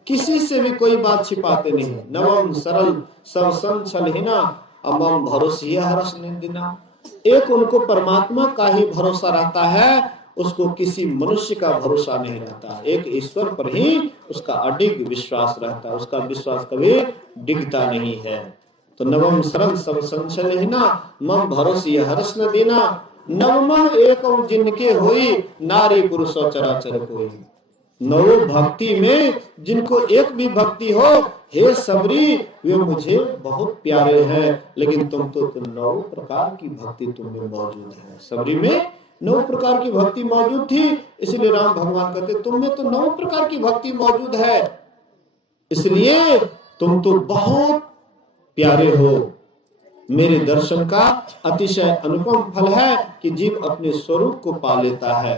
किसी से भी कोई बात छिपाते नहीं। नवम सरल सब संचलहीना, अमम भरोसे हरस नदीना। एक उनको परमात्मा का ही भरोसा रहता है, उसको किसी मनुष्य का भरोसा नहीं रहता। एक ईश्वर पर ही उसका अडिग विश्वास रहता है, उसका विश्वास कभी डिगता नहीं है। तो नवम सरल सब संचलहीना, मम भरोसे हर्ष न देना। नवमा एक जिनके होई, नारी पुरुष चराचर कोई। नवो भक्ति में जिनको एक भी भक्ति हो, हे सबरी वे मुझे बहुत प्यारे हैं। लेकिन तुम तो नौ प्रकार की भक्ति तुम में मौजूद है। सबरी में 9 प्रकार की भक्ति मौजूद थी, इसलिए राम भगवान कहते तुम में तो 9 प्रकार की भक्ति मौजूद है, इसलिए तुम तो बहुत प्यारे हो। मेरे दर्शन का अतिशय अनुपम फल है कि जीव अपने स्वरूप को पा लेता है।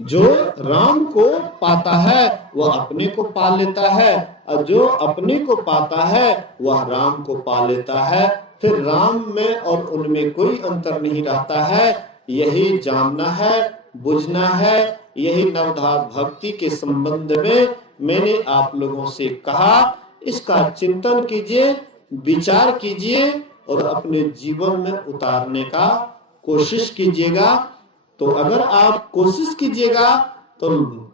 जो राम को पाता है वह अपने को पा लेता है, और जो अपने को पाता है वह राम को पा लेता है। फिर राम में और उनमें कोई अंतर नहीं रहता है। यही जानना है, बुझना है। यही नवधा भक्ति के संबंध में मैंने आप लोगों से कहा। इसका चिंतन कीजिए, विचार कीजिए और अपने जीवन में उतारने का कोशिश कीजिएगा। तो अगर आप कोशिश कीजिएगा तो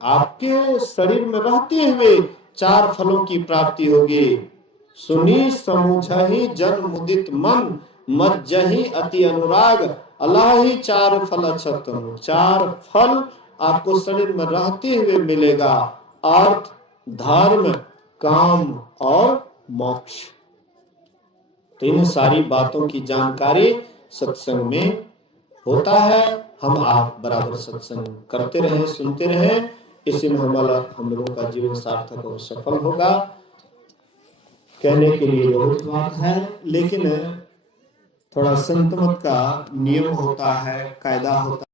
आपके शरीर में रहते हुए 4 फलों की प्राप्ति होगी। सुनी समझहि जन मुदित मन, मज्जहि अति अनुराग, अलाही 4 फल अछतनु। 4 फल आपको शरीर में रहते हुए मिलेगा, अर्थ, धर्म, काम और मोक्ष। तो इन सारी बातों की जानकारी सत्संग में होता है। हम आप बराबर सत्संग करते रहे, सुनते रहे, इसी में हम लोगों का जीवन सार्थक और सफल होगा। कहने के लिए बहुत बात है, लेकिन थोड़ा संतमत का नियम होता है, कायदा होता है।